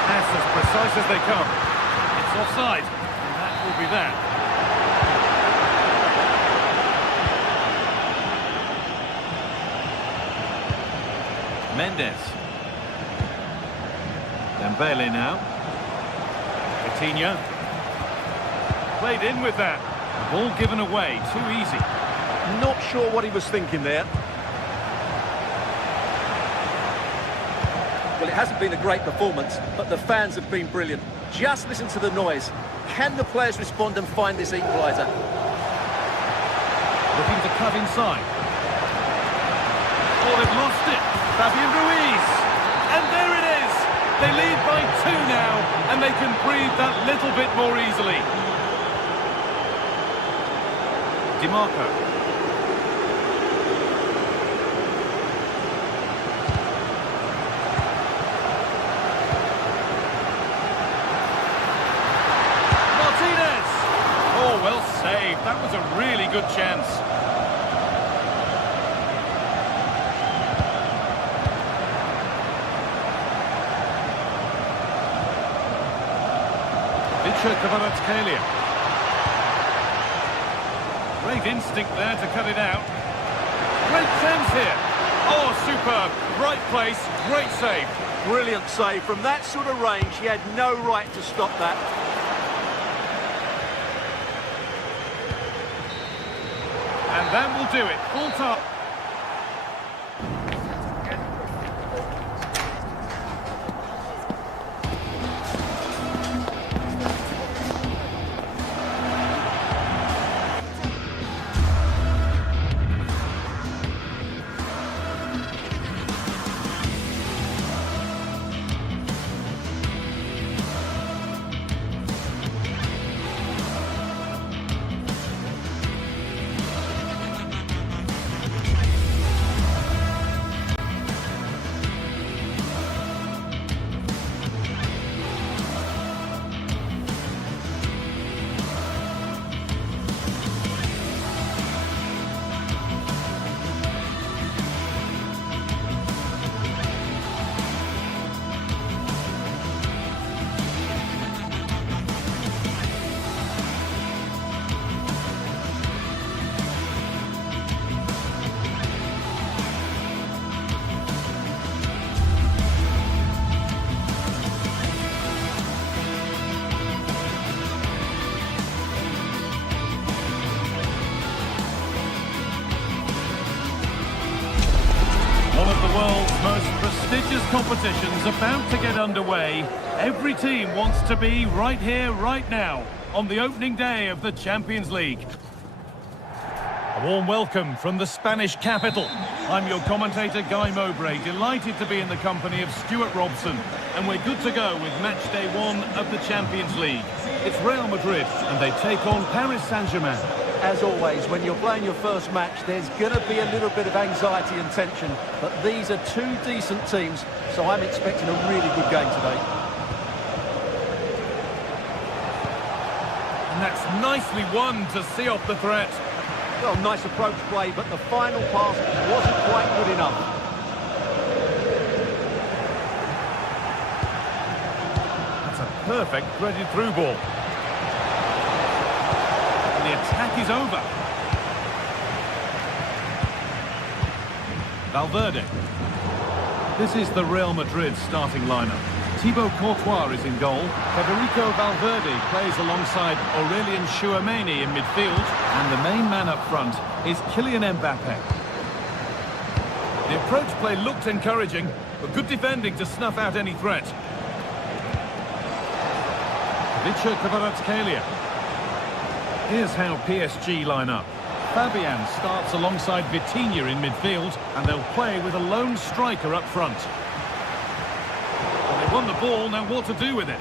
Pass as precise as they come. It's offside. And that will be that. Mendes. Dembele now. Coutinho. Played in with that. Ball given away. Too easy. Not sure what he was thinking there. Well, it hasn't been a great performance, but the fans have been brilliant. Just listen to the noise. Can the players respond and find this equaliser? Looking to cut inside. Oh, they've lost it. Fabian Ruiz. And there it is. They lead by 2 now, and they can breathe that little bit more easily. DiMarco. Well saved. That was a really good chance. Victor Kvaratskhelia. Great instinct there to cut it out. Great chance here. Oh, superb. Right place, great save. Brilliant save. From that sort of range, he had no right to stop that. And that will do it. Full top. One of the world's most prestigious competitions about to get underway. Every team wants to be right here, right now, on the opening day of the Champions League. A warm welcome from the Spanish capital. I'm your commentator, Guy Mowbray, delighted to be in the company of Stuart Robson. And we're good to go with match day 1 of the Champions League. It's Real Madrid, and they take on Paris Saint-Germain. As always, when you're playing your first match, there's going to be a little bit of anxiety and tension. But these are two decent teams, so I'm expecting a really good game today. And that's nicely won to see off the threat. Well, nice approach play, but the final pass wasn't quite good enough. That's a perfect threaded through ball. The attack is over. Valverde. This is the Real Madrid starting lineup. Thibaut Courtois is in goal. Federico Valverde plays alongside Aurelien Chouameni in midfield. And the main man up front is Kylian Mbappe. The approach play looked encouraging, but good defending to snuff out any threat. Vicha Kvaratskhelia. Here's how PSG line up. Fabian starts alongside Vitinha in midfield, and they'll play with a lone striker up front. They won the ball, now what to do with it?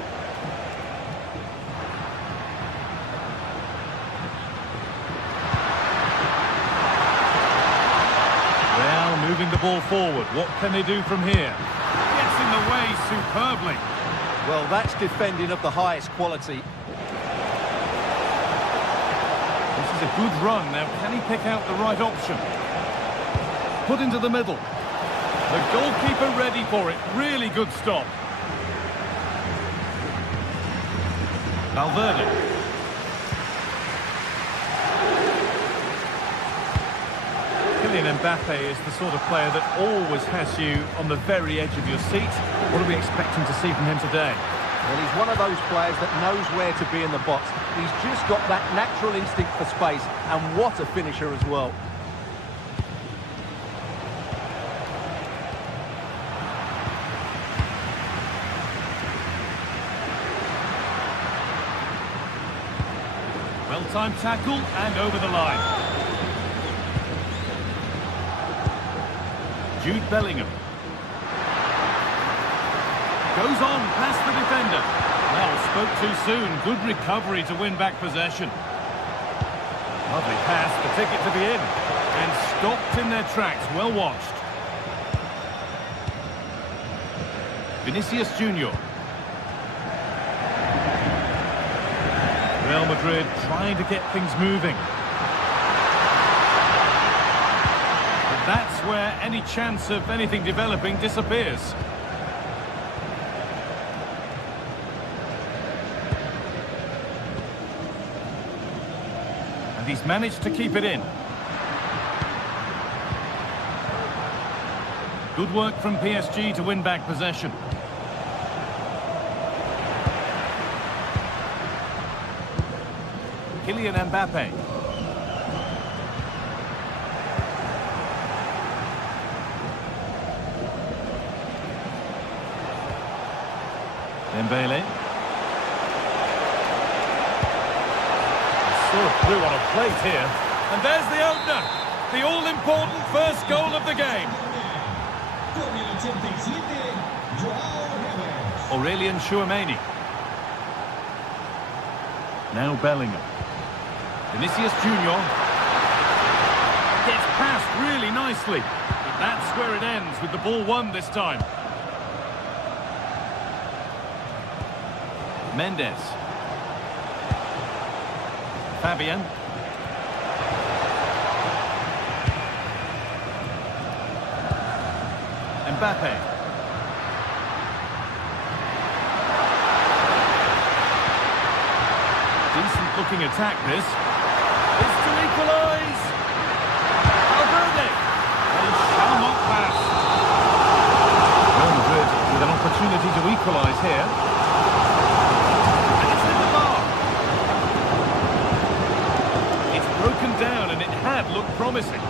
Well, moving the ball forward, what can they do from here? Gets in the way superbly. Well, that's defending of the highest quality. This is a good run. Now, can he pick out the right option? Put into the middle. The goalkeeper ready for it. Really good stop. Valverde. Kylian Mbappe is the sort of player that always has you on the very edge of your seat. What are we expecting to see from him today? Well, he's one of those players that knows where to be in the box. He's just got that natural instinct for space, and what a finisher as well. Well-timed tackle and over the line. Jude Bellingham. Goes on past the defender. Well, spoke too soon. Good recovery to win back possession. Lovely pass, the ticket to be in. And stopped in their tracks. Well watched. Vinicius Junior. Real Madrid trying to get things moving. But that's where any chance of anything developing disappears. And he's managed to keep it in. Good work from PSG to win back possession. Kylian Mbappe. Dembele. Sort of through on a plate here. And there's the opener. The all-important first goal of the game. Aurelien Chouameni. Now Bellingham. Vinicius Junior. Gets past really nicely. But that's where it ends, with the ball won this time. Mendes. Fabian. Mbappe. Decent looking attack this. It's to equalise. Valverde. They shall not pass. Real Madrid with an opportunity to equalise here. And it's in the bar. It's broken down and it had looked promising.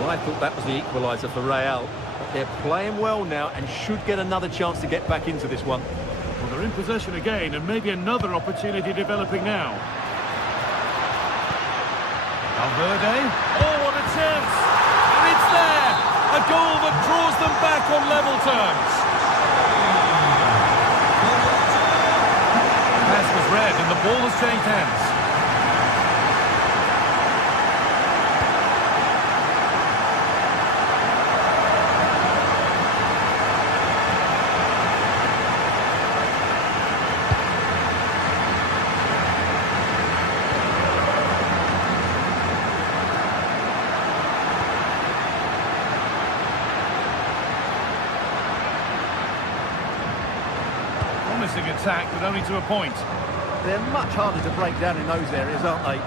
Well, I thought that was the equaliser for Real. But they're playing well now and should get another chance to get back into this one. Well, they're in possession again, and maybe another opportunity developing now. Valverde. Oh, what a chance! And it's there! A goal that draws them back on level terms. The pass was read, and the ball has changed hands. Promising attack, but only to a point. They're much harder to break down in those areas, aren't they?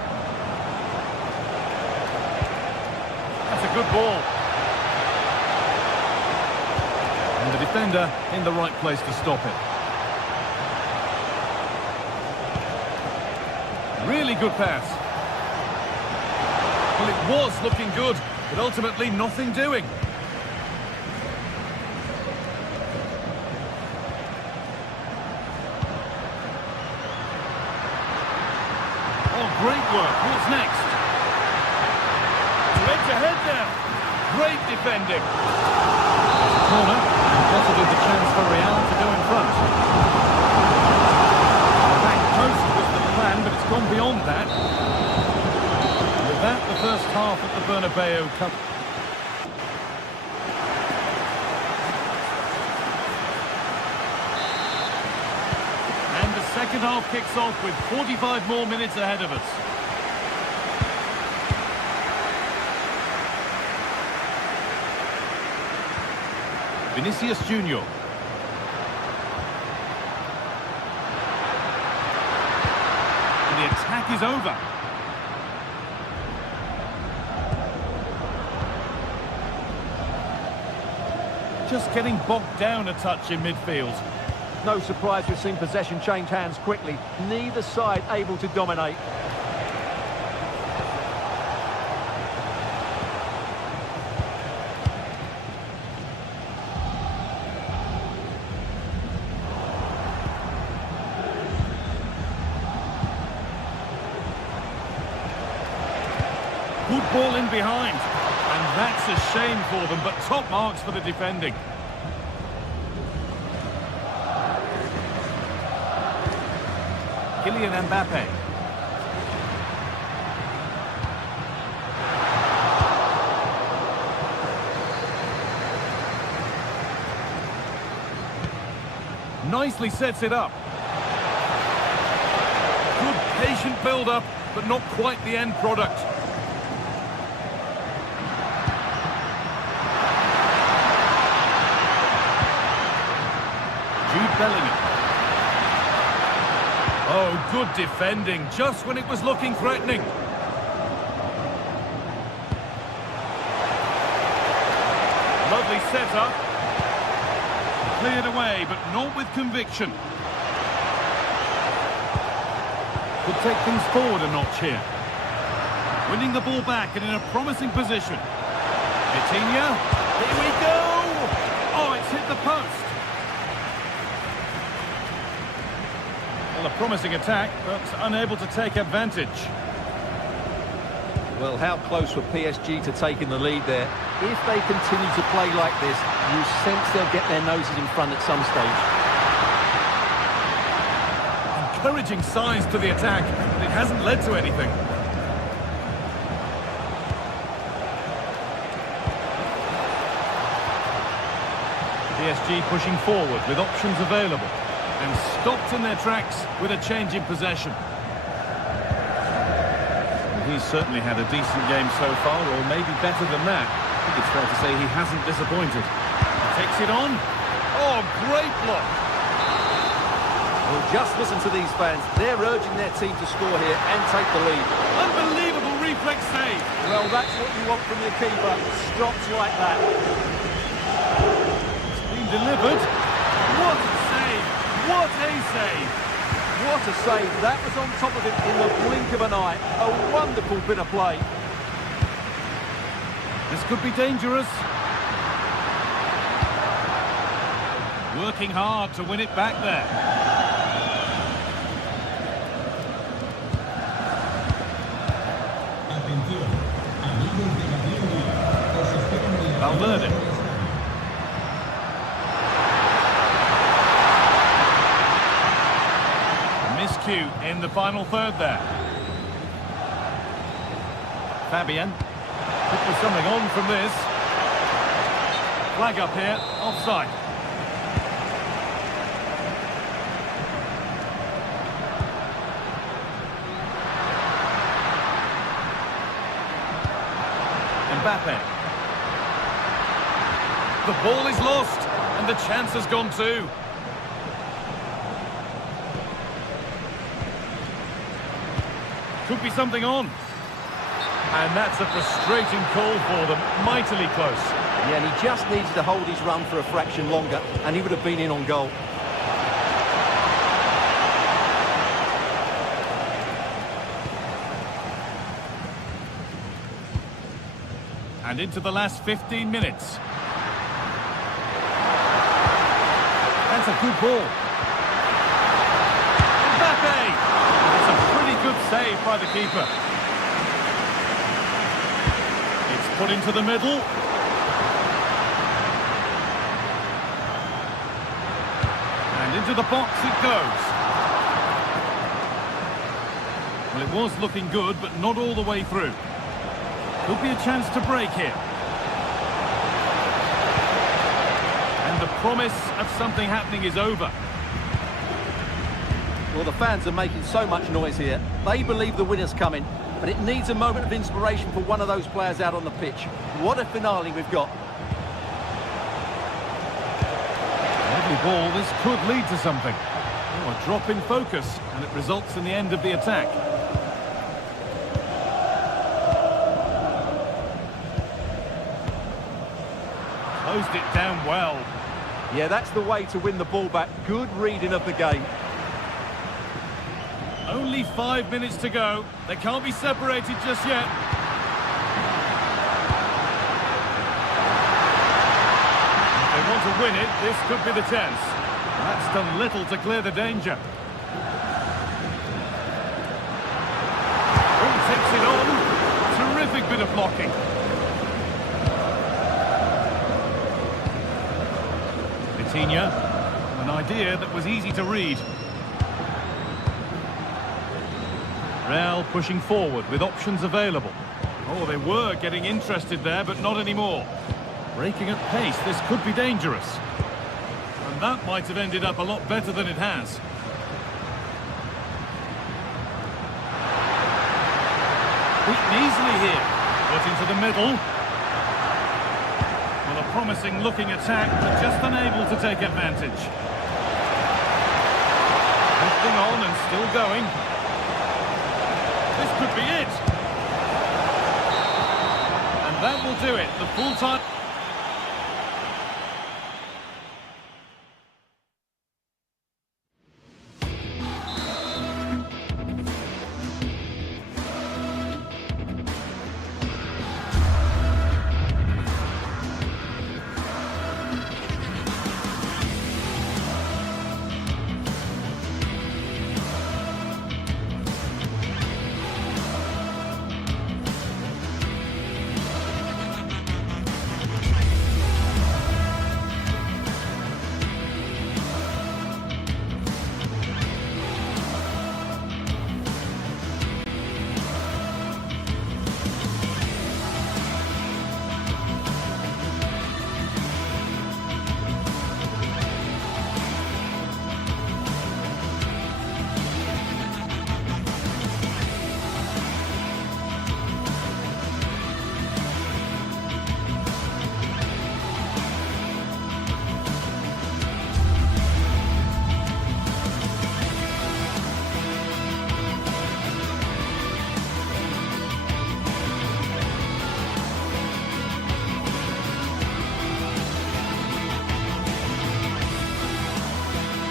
That's a good ball. And the The defender in the right place to stop it. Really good pass. Well, it was looking good, but ultimately nothing doing. Oh, great work. What's next? Edge ahead now. Great defending. Corner, and possibly the chance for Real to go in front. Back post was the plan, but it's gone beyond that. With that, the first half at the Bernabeu Cup. And the second half kicks off with 45 more minutes ahead of us. Vinicius Junior. And the attack is over. Just getting bogged down a touch in midfield. No surprise we've seen possession change hands quickly. Neither side able to dominate. Good ball in behind. And that's a shame for them, but top marks for the defending. Kylian Mbappe. Nicely sets it up. Good patient build-up, but not quite the end product. Bellingham. Oh, good defending, just when it was looking threatening. Lovely set-up. Cleared away, but not with conviction. Could take things forward a notch here. Winning the ball back and in a promising position. Vitinha. Here we go! Oh, it's hit the post. Well, a promising attack, but unable to take advantage. Well, how close were PSG to taking the lead there? If they continue to play like this, you sense they'll get their noses in front at some stage. Encouraging signs to the attack, but it hasn't led to anything. PSG pushing forward with options available. And stopped in their tracks with a change in possession. Well, he's certainly had a decent game so far, or maybe better than that. I think it's fair to say he hasn't disappointed. Takes it on. Oh, great block. Well, just listen to these fans. They're urging their team to score here and take the lead. Unbelievable reflex save. Well, that's what you want from your keeper. Stops like that. It's been delivered. What a save. What a save! What a save. That was on top of him in the blink of an eye. A wonderful bit of play. This could be dangerous. Working hard to win it back there. Valverde. Miscue in the final third there. Fabian. Could be something on from this. Flag up here, offside. Mbappe. The ball is lost, and the chance has gone too. Could be something on. And that's a frustrating call for them. Mightily close. Yeah, and he just needed to hold his run for a fraction longer, and he would have been in on goal. And into the last 15 minutes. That's a good ball. Mbappe! It's a pretty good save by the keeper. It's put into the middle. And into the box it goes. Well, it was looking good, but not all the way through. Could be a chance to break here. And the promise of something happening is over. Well, the fans are making so much noise here. They believe the winner's coming, but it needs a moment of inspiration for one of those players out on the pitch. What a finale we've got. Lovely ball, this could lead to something. Oh, a drop in focus, and it results in the end of the attack. Closed it down well. Yeah, that's the way to win the ball back. Good reading of the game. Only 5 minutes to go. They can't be separated just yet. If they want to win it, this could be the chance. That's done little to clear the danger. Oh, takes it on. Terrific bit of blocking. An idea that was easy to read. Real pushing forward with options available. Oh, they were getting interested there, but not anymore. Breaking at pace, this could be dangerous. And that might have ended up a lot better than it has. Beaten easily here. Put into the middle. Well, a promising looking attack, but just unable to take advantage. Lifting on and still going. This could be it. And that will do it. The full time.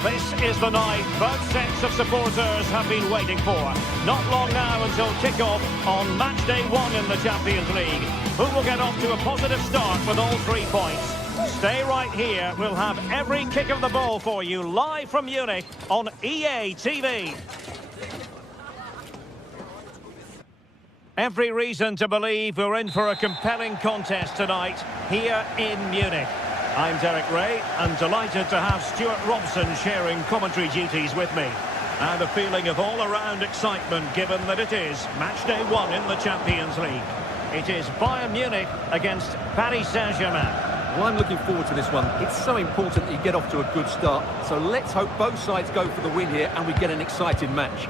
This is the night both sets of supporters have been waiting for. Not long now until kick-off on match day 1 in the Champions League. Who will get off to a positive start with all 3 points? Stay right here. We'll have every kick of the ball for you live from Munich on EA TV. Every reason to believe we're in for a compelling contest tonight here in Munich. I'm Derek Ray, and delighted to have Stuart Robson sharing commentary duties with me. And a feeling of all-around excitement given that it is match day 1 in the Champions League. It is Bayern Munich against Paris Saint-Germain. Well, I'm looking forward to this one. It's so important that you get off to a good start. So let's hope both sides go for the win here and we get an exciting match.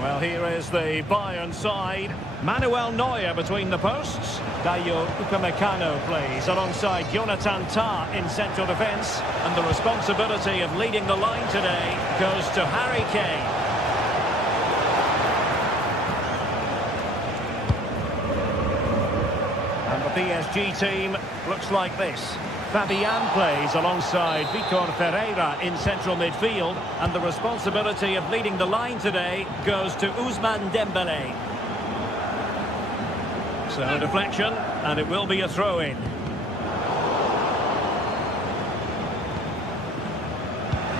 Well, here is the Bayern side. Manuel Neuer between the posts. Dayo Upamecano plays alongside Jonathan Tah in central defence. And the responsibility of leading the line today goes to Harry Kane. PSG team looks like this. Fabian plays alongside Vitor Ferreira in central midfield, and the responsibility of leading the line today goes to Ousmane Dembélé. So a deflection, and it will be a throw-in.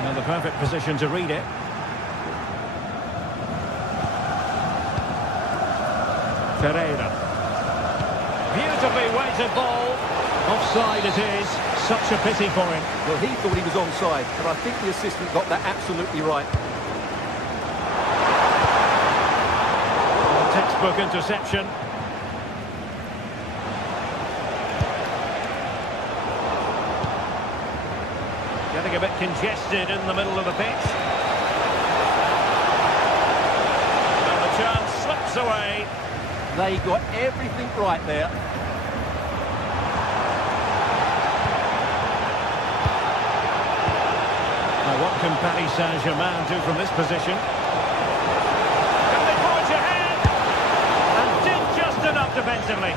In the perfect position to read it. Ferreira. Beautifully weighted ball. Offside it is. Such a pity for him. Well, he thought he was onside, but I think the assistant got that absolutely right. Textbook interception. Getting a bit congested in the middle of the pitch. And the chance slips away. They got everything right there. Now what can Paris Saint-Germain do from this position? Can they forge ahead? And did just enough defensively.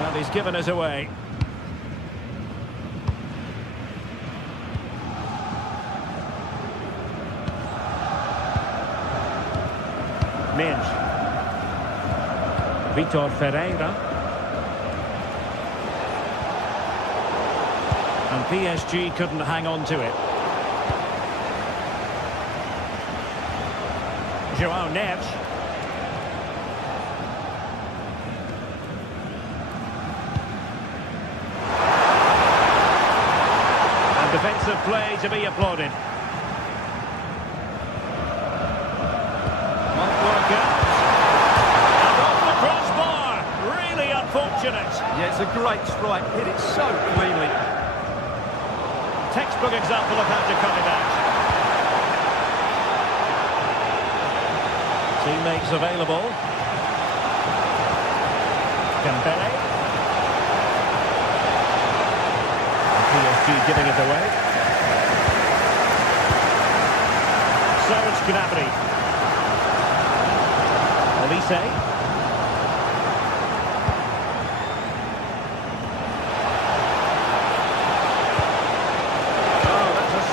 Well, he's given us away. Minge. Vitor Ferreira. And PSG couldn't hang on to it. João Neves. And defensive play to be applauded. Yeah, it's a great strike. Hit it so cleanly. Textbook example of how to cut it out. Teammates available. Dembélé. PSG giving it away. Serge Gnabry. Olise.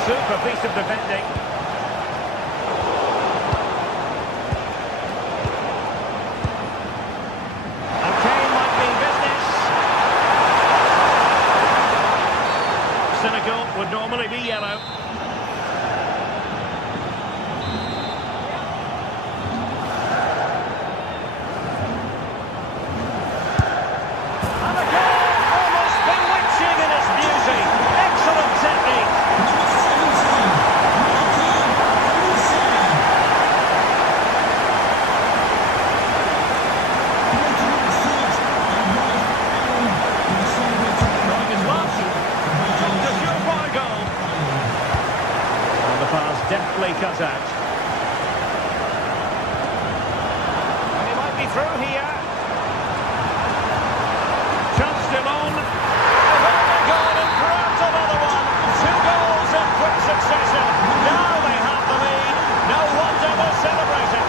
Super piece of defending. And Kane might mean business. Senegal would normally be yellow. And a goal! Almost bewitching in its beauty. Excellent technique. Deftly cut out. And he might be through here. Chance still on. Another goal and grabs another one. 2 goals in quick succession. Now they have the lead. No wonder they're celebrating.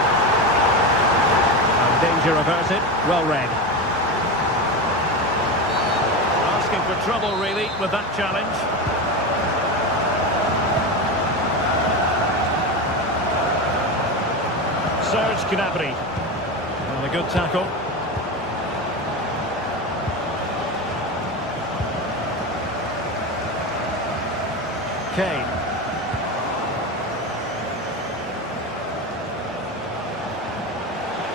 And danger averted. Well read. Asking for trouble really with that challenge. Serge Gnabry. And a good tackle. Kane.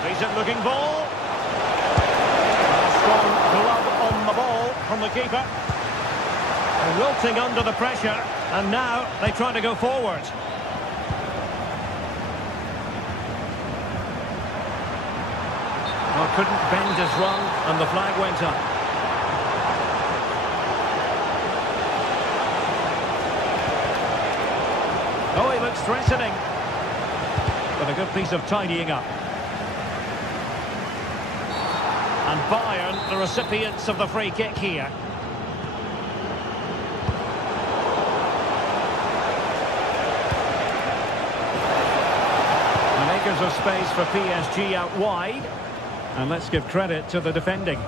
Decent looking ball. A strong glove on the ball from the keeper. And wilting under the pressure. And now they try to go forward. Couldn't bend his run, and the flag went up. Oh, he looks threatening. But a good piece of tidying up. And Bayern, the recipients of the free kick here. The makers of space for PSG out wide. And let's give credit to the defending.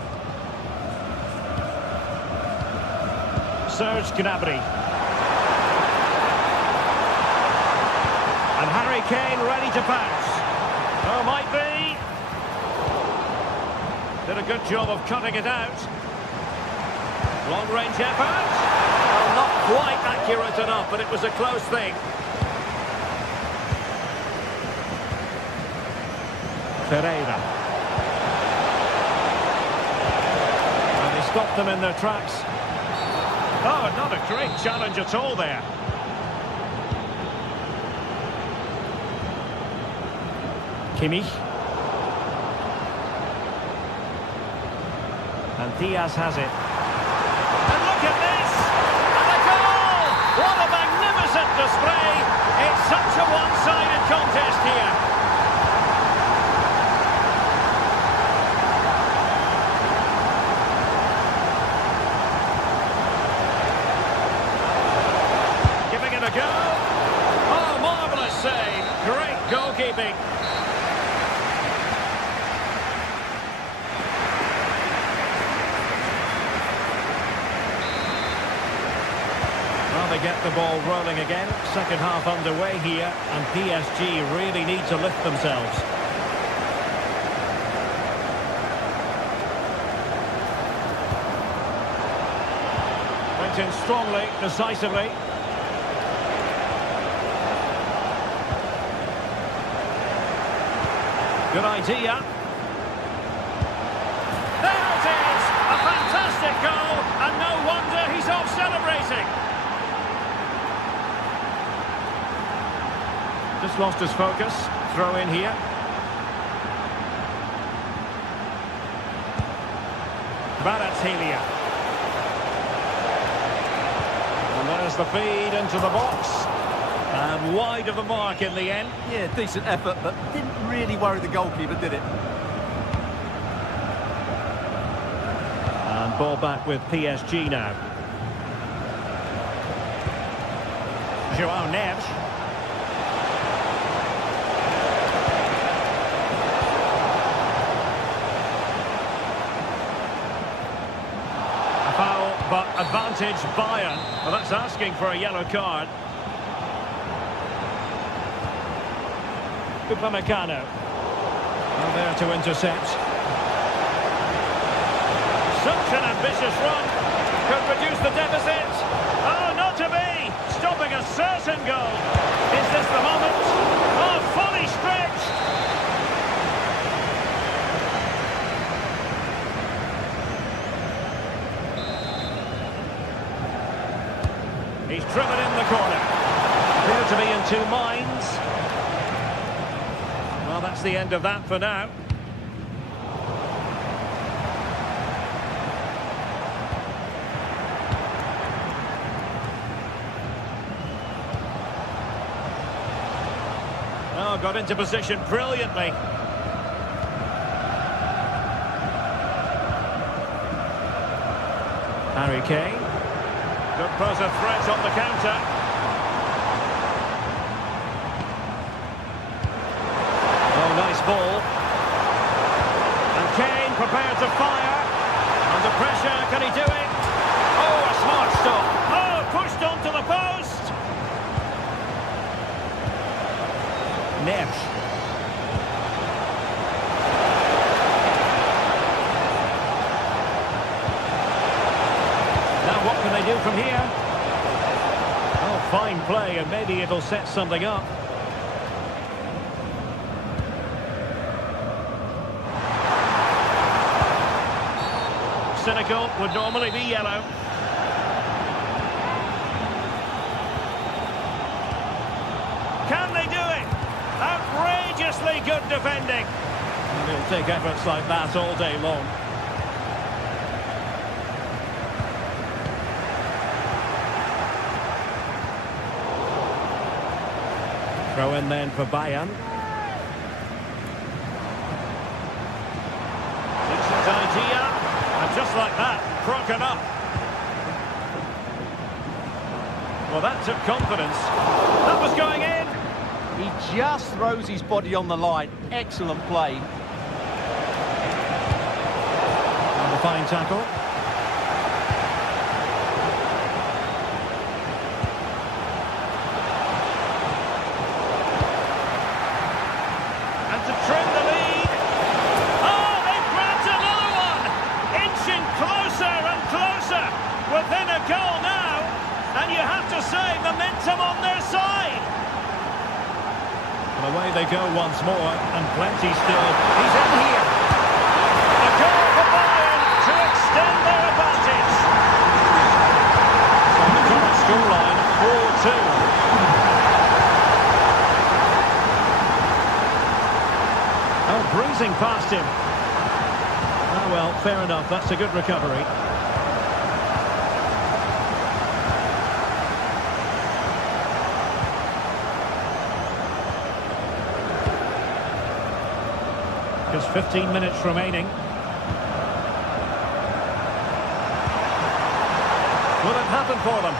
Serge Gnabry. And Harry Kane ready to pounce. Oh, might be. Did a good job of cutting it out. Long-range effort. Well, not quite accurate enough, but it was a close thing. Ferreira. And they stopped them in their tracks. Oh, not a great challenge at all there. Kimmich. And Diaz has it. And look at this! And a goal! What a magnificent display! It's such a one-sided contest here. Giving it a go. Oh, marvellous save. Great goalkeeping. They get the ball rolling again. Second half underway here, and PSG really need to lift themselves. Went in strongly, decisively. Good idea. There it is! A fantastic goal, and no wonder he's off celebrating. Just lost his focus. Throw in here. Kvaratskhelia. And there's the feed into the box. And wide of the mark in the end. Yeah, decent effort, but didn't really worry the goalkeeper, did it? And ball back with PSG now. João Neves. But advantage Bayern. Well, that's asking for a yellow card. Upamecano. Well, there to intercept. Such an ambitious run. Could reduce the deficit. Oh, not to be. Stopping a certain goal. Is this the moment? Oh, fully stretched. He's driven in the corner. Appear to be in two minds. Well, that's the end of that for now. Oh, got into position brilliantly. Harry Kane. Could pose a threat on the counter. Oh, nice ball. And Kane prepared to fire. Under pressure, can he do it? Oh, a smart stop. Oh, pushed onto the post. Neves. Now what can they do from here? Oh, fine play, and maybe it'll set something up. Cynical would normally be yellow. Can they do it? Outrageously good defending. And he'll take efforts like that all day long. Throw in then for Bayern. Decent idea. And just like that, broken up. Well, that took confidence. That was going in. He just throws his body on the line. Excellent play. And a fine tackle. And to trim the lead. Oh, they've grabbed another one! Inching closer and closer within a goal now. And you have to say, momentum on their side. And away they go once more, and plenty still. He's in here. A goal for Bayern to extend their advantage. So the current scoreline, 4-2. Oh, breezing past him. Ah, well, fair enough. That's a good recovery. Just 15 minutes remaining. Will it happen for them?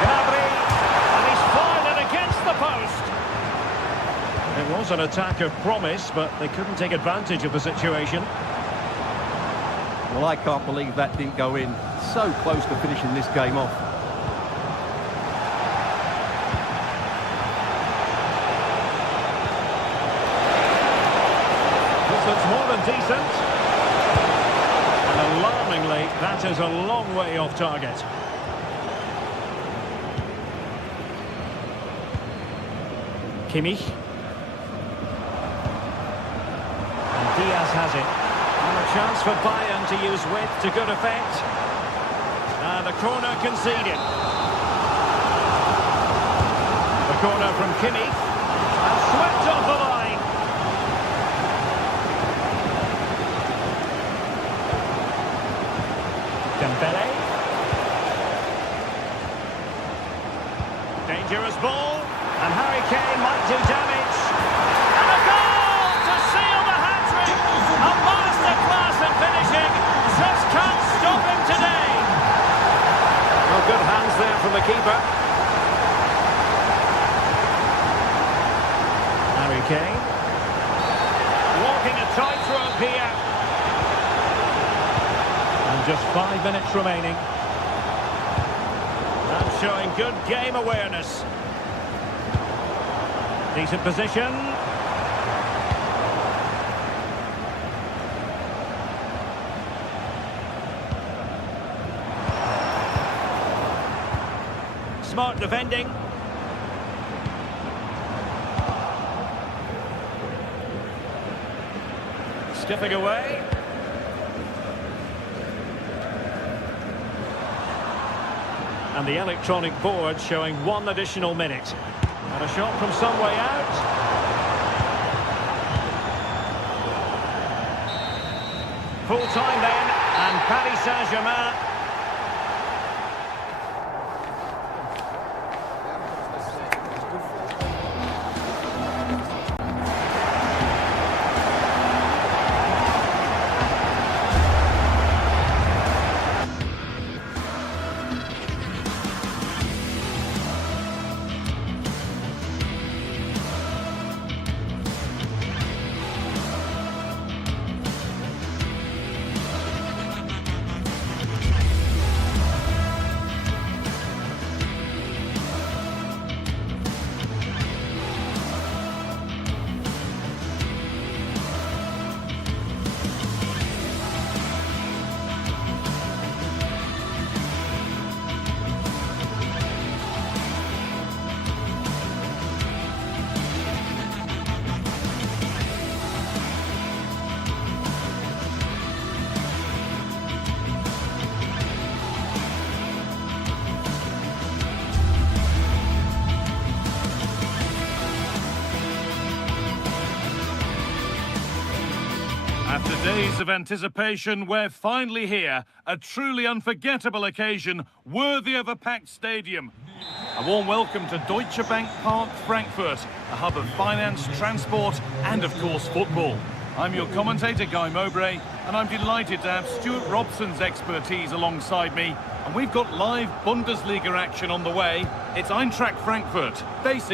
Gnabry, and he's fired it against the post. It was an attack of promise, but they couldn't take advantage of the situation. Well, I can't believe that didn't go in. So close to finishing this game off. That's more than decent. And alarmingly, that is a long way off target. Kimmich. And Diaz has it. And a chance for Bayern to use width to good effect. The corner conceded. The corner from Kimmich. And swept off the line. Dembele. Dangerous ball, and Harry Kane might do damage. And a goal to seal the hat-trick! A masterclass in finishing, just can't stop him today. Well, good hands there from the keeper. Harry Kane. Walking a tightrope here. Just 5 minutes remaining. And showing good game awareness. Decent position. Smart defending. Skipping away. And the electronic board showing 1 additional minute. And a shot from some way out. Full time then, and Paris Saint-Germain. After days of anticipation, we're finally here. A truly unforgettable occasion, worthy of a packed stadium. A warm welcome to Deutsche Bank Park, Frankfurt, a hub of finance, transport, and of course football. I'm your commentator, Guy Mowbray, and I'm delighted to have Stuart Robson's expertise alongside me. And we've got live Bundesliga action on the way. It's Eintracht Frankfurt. They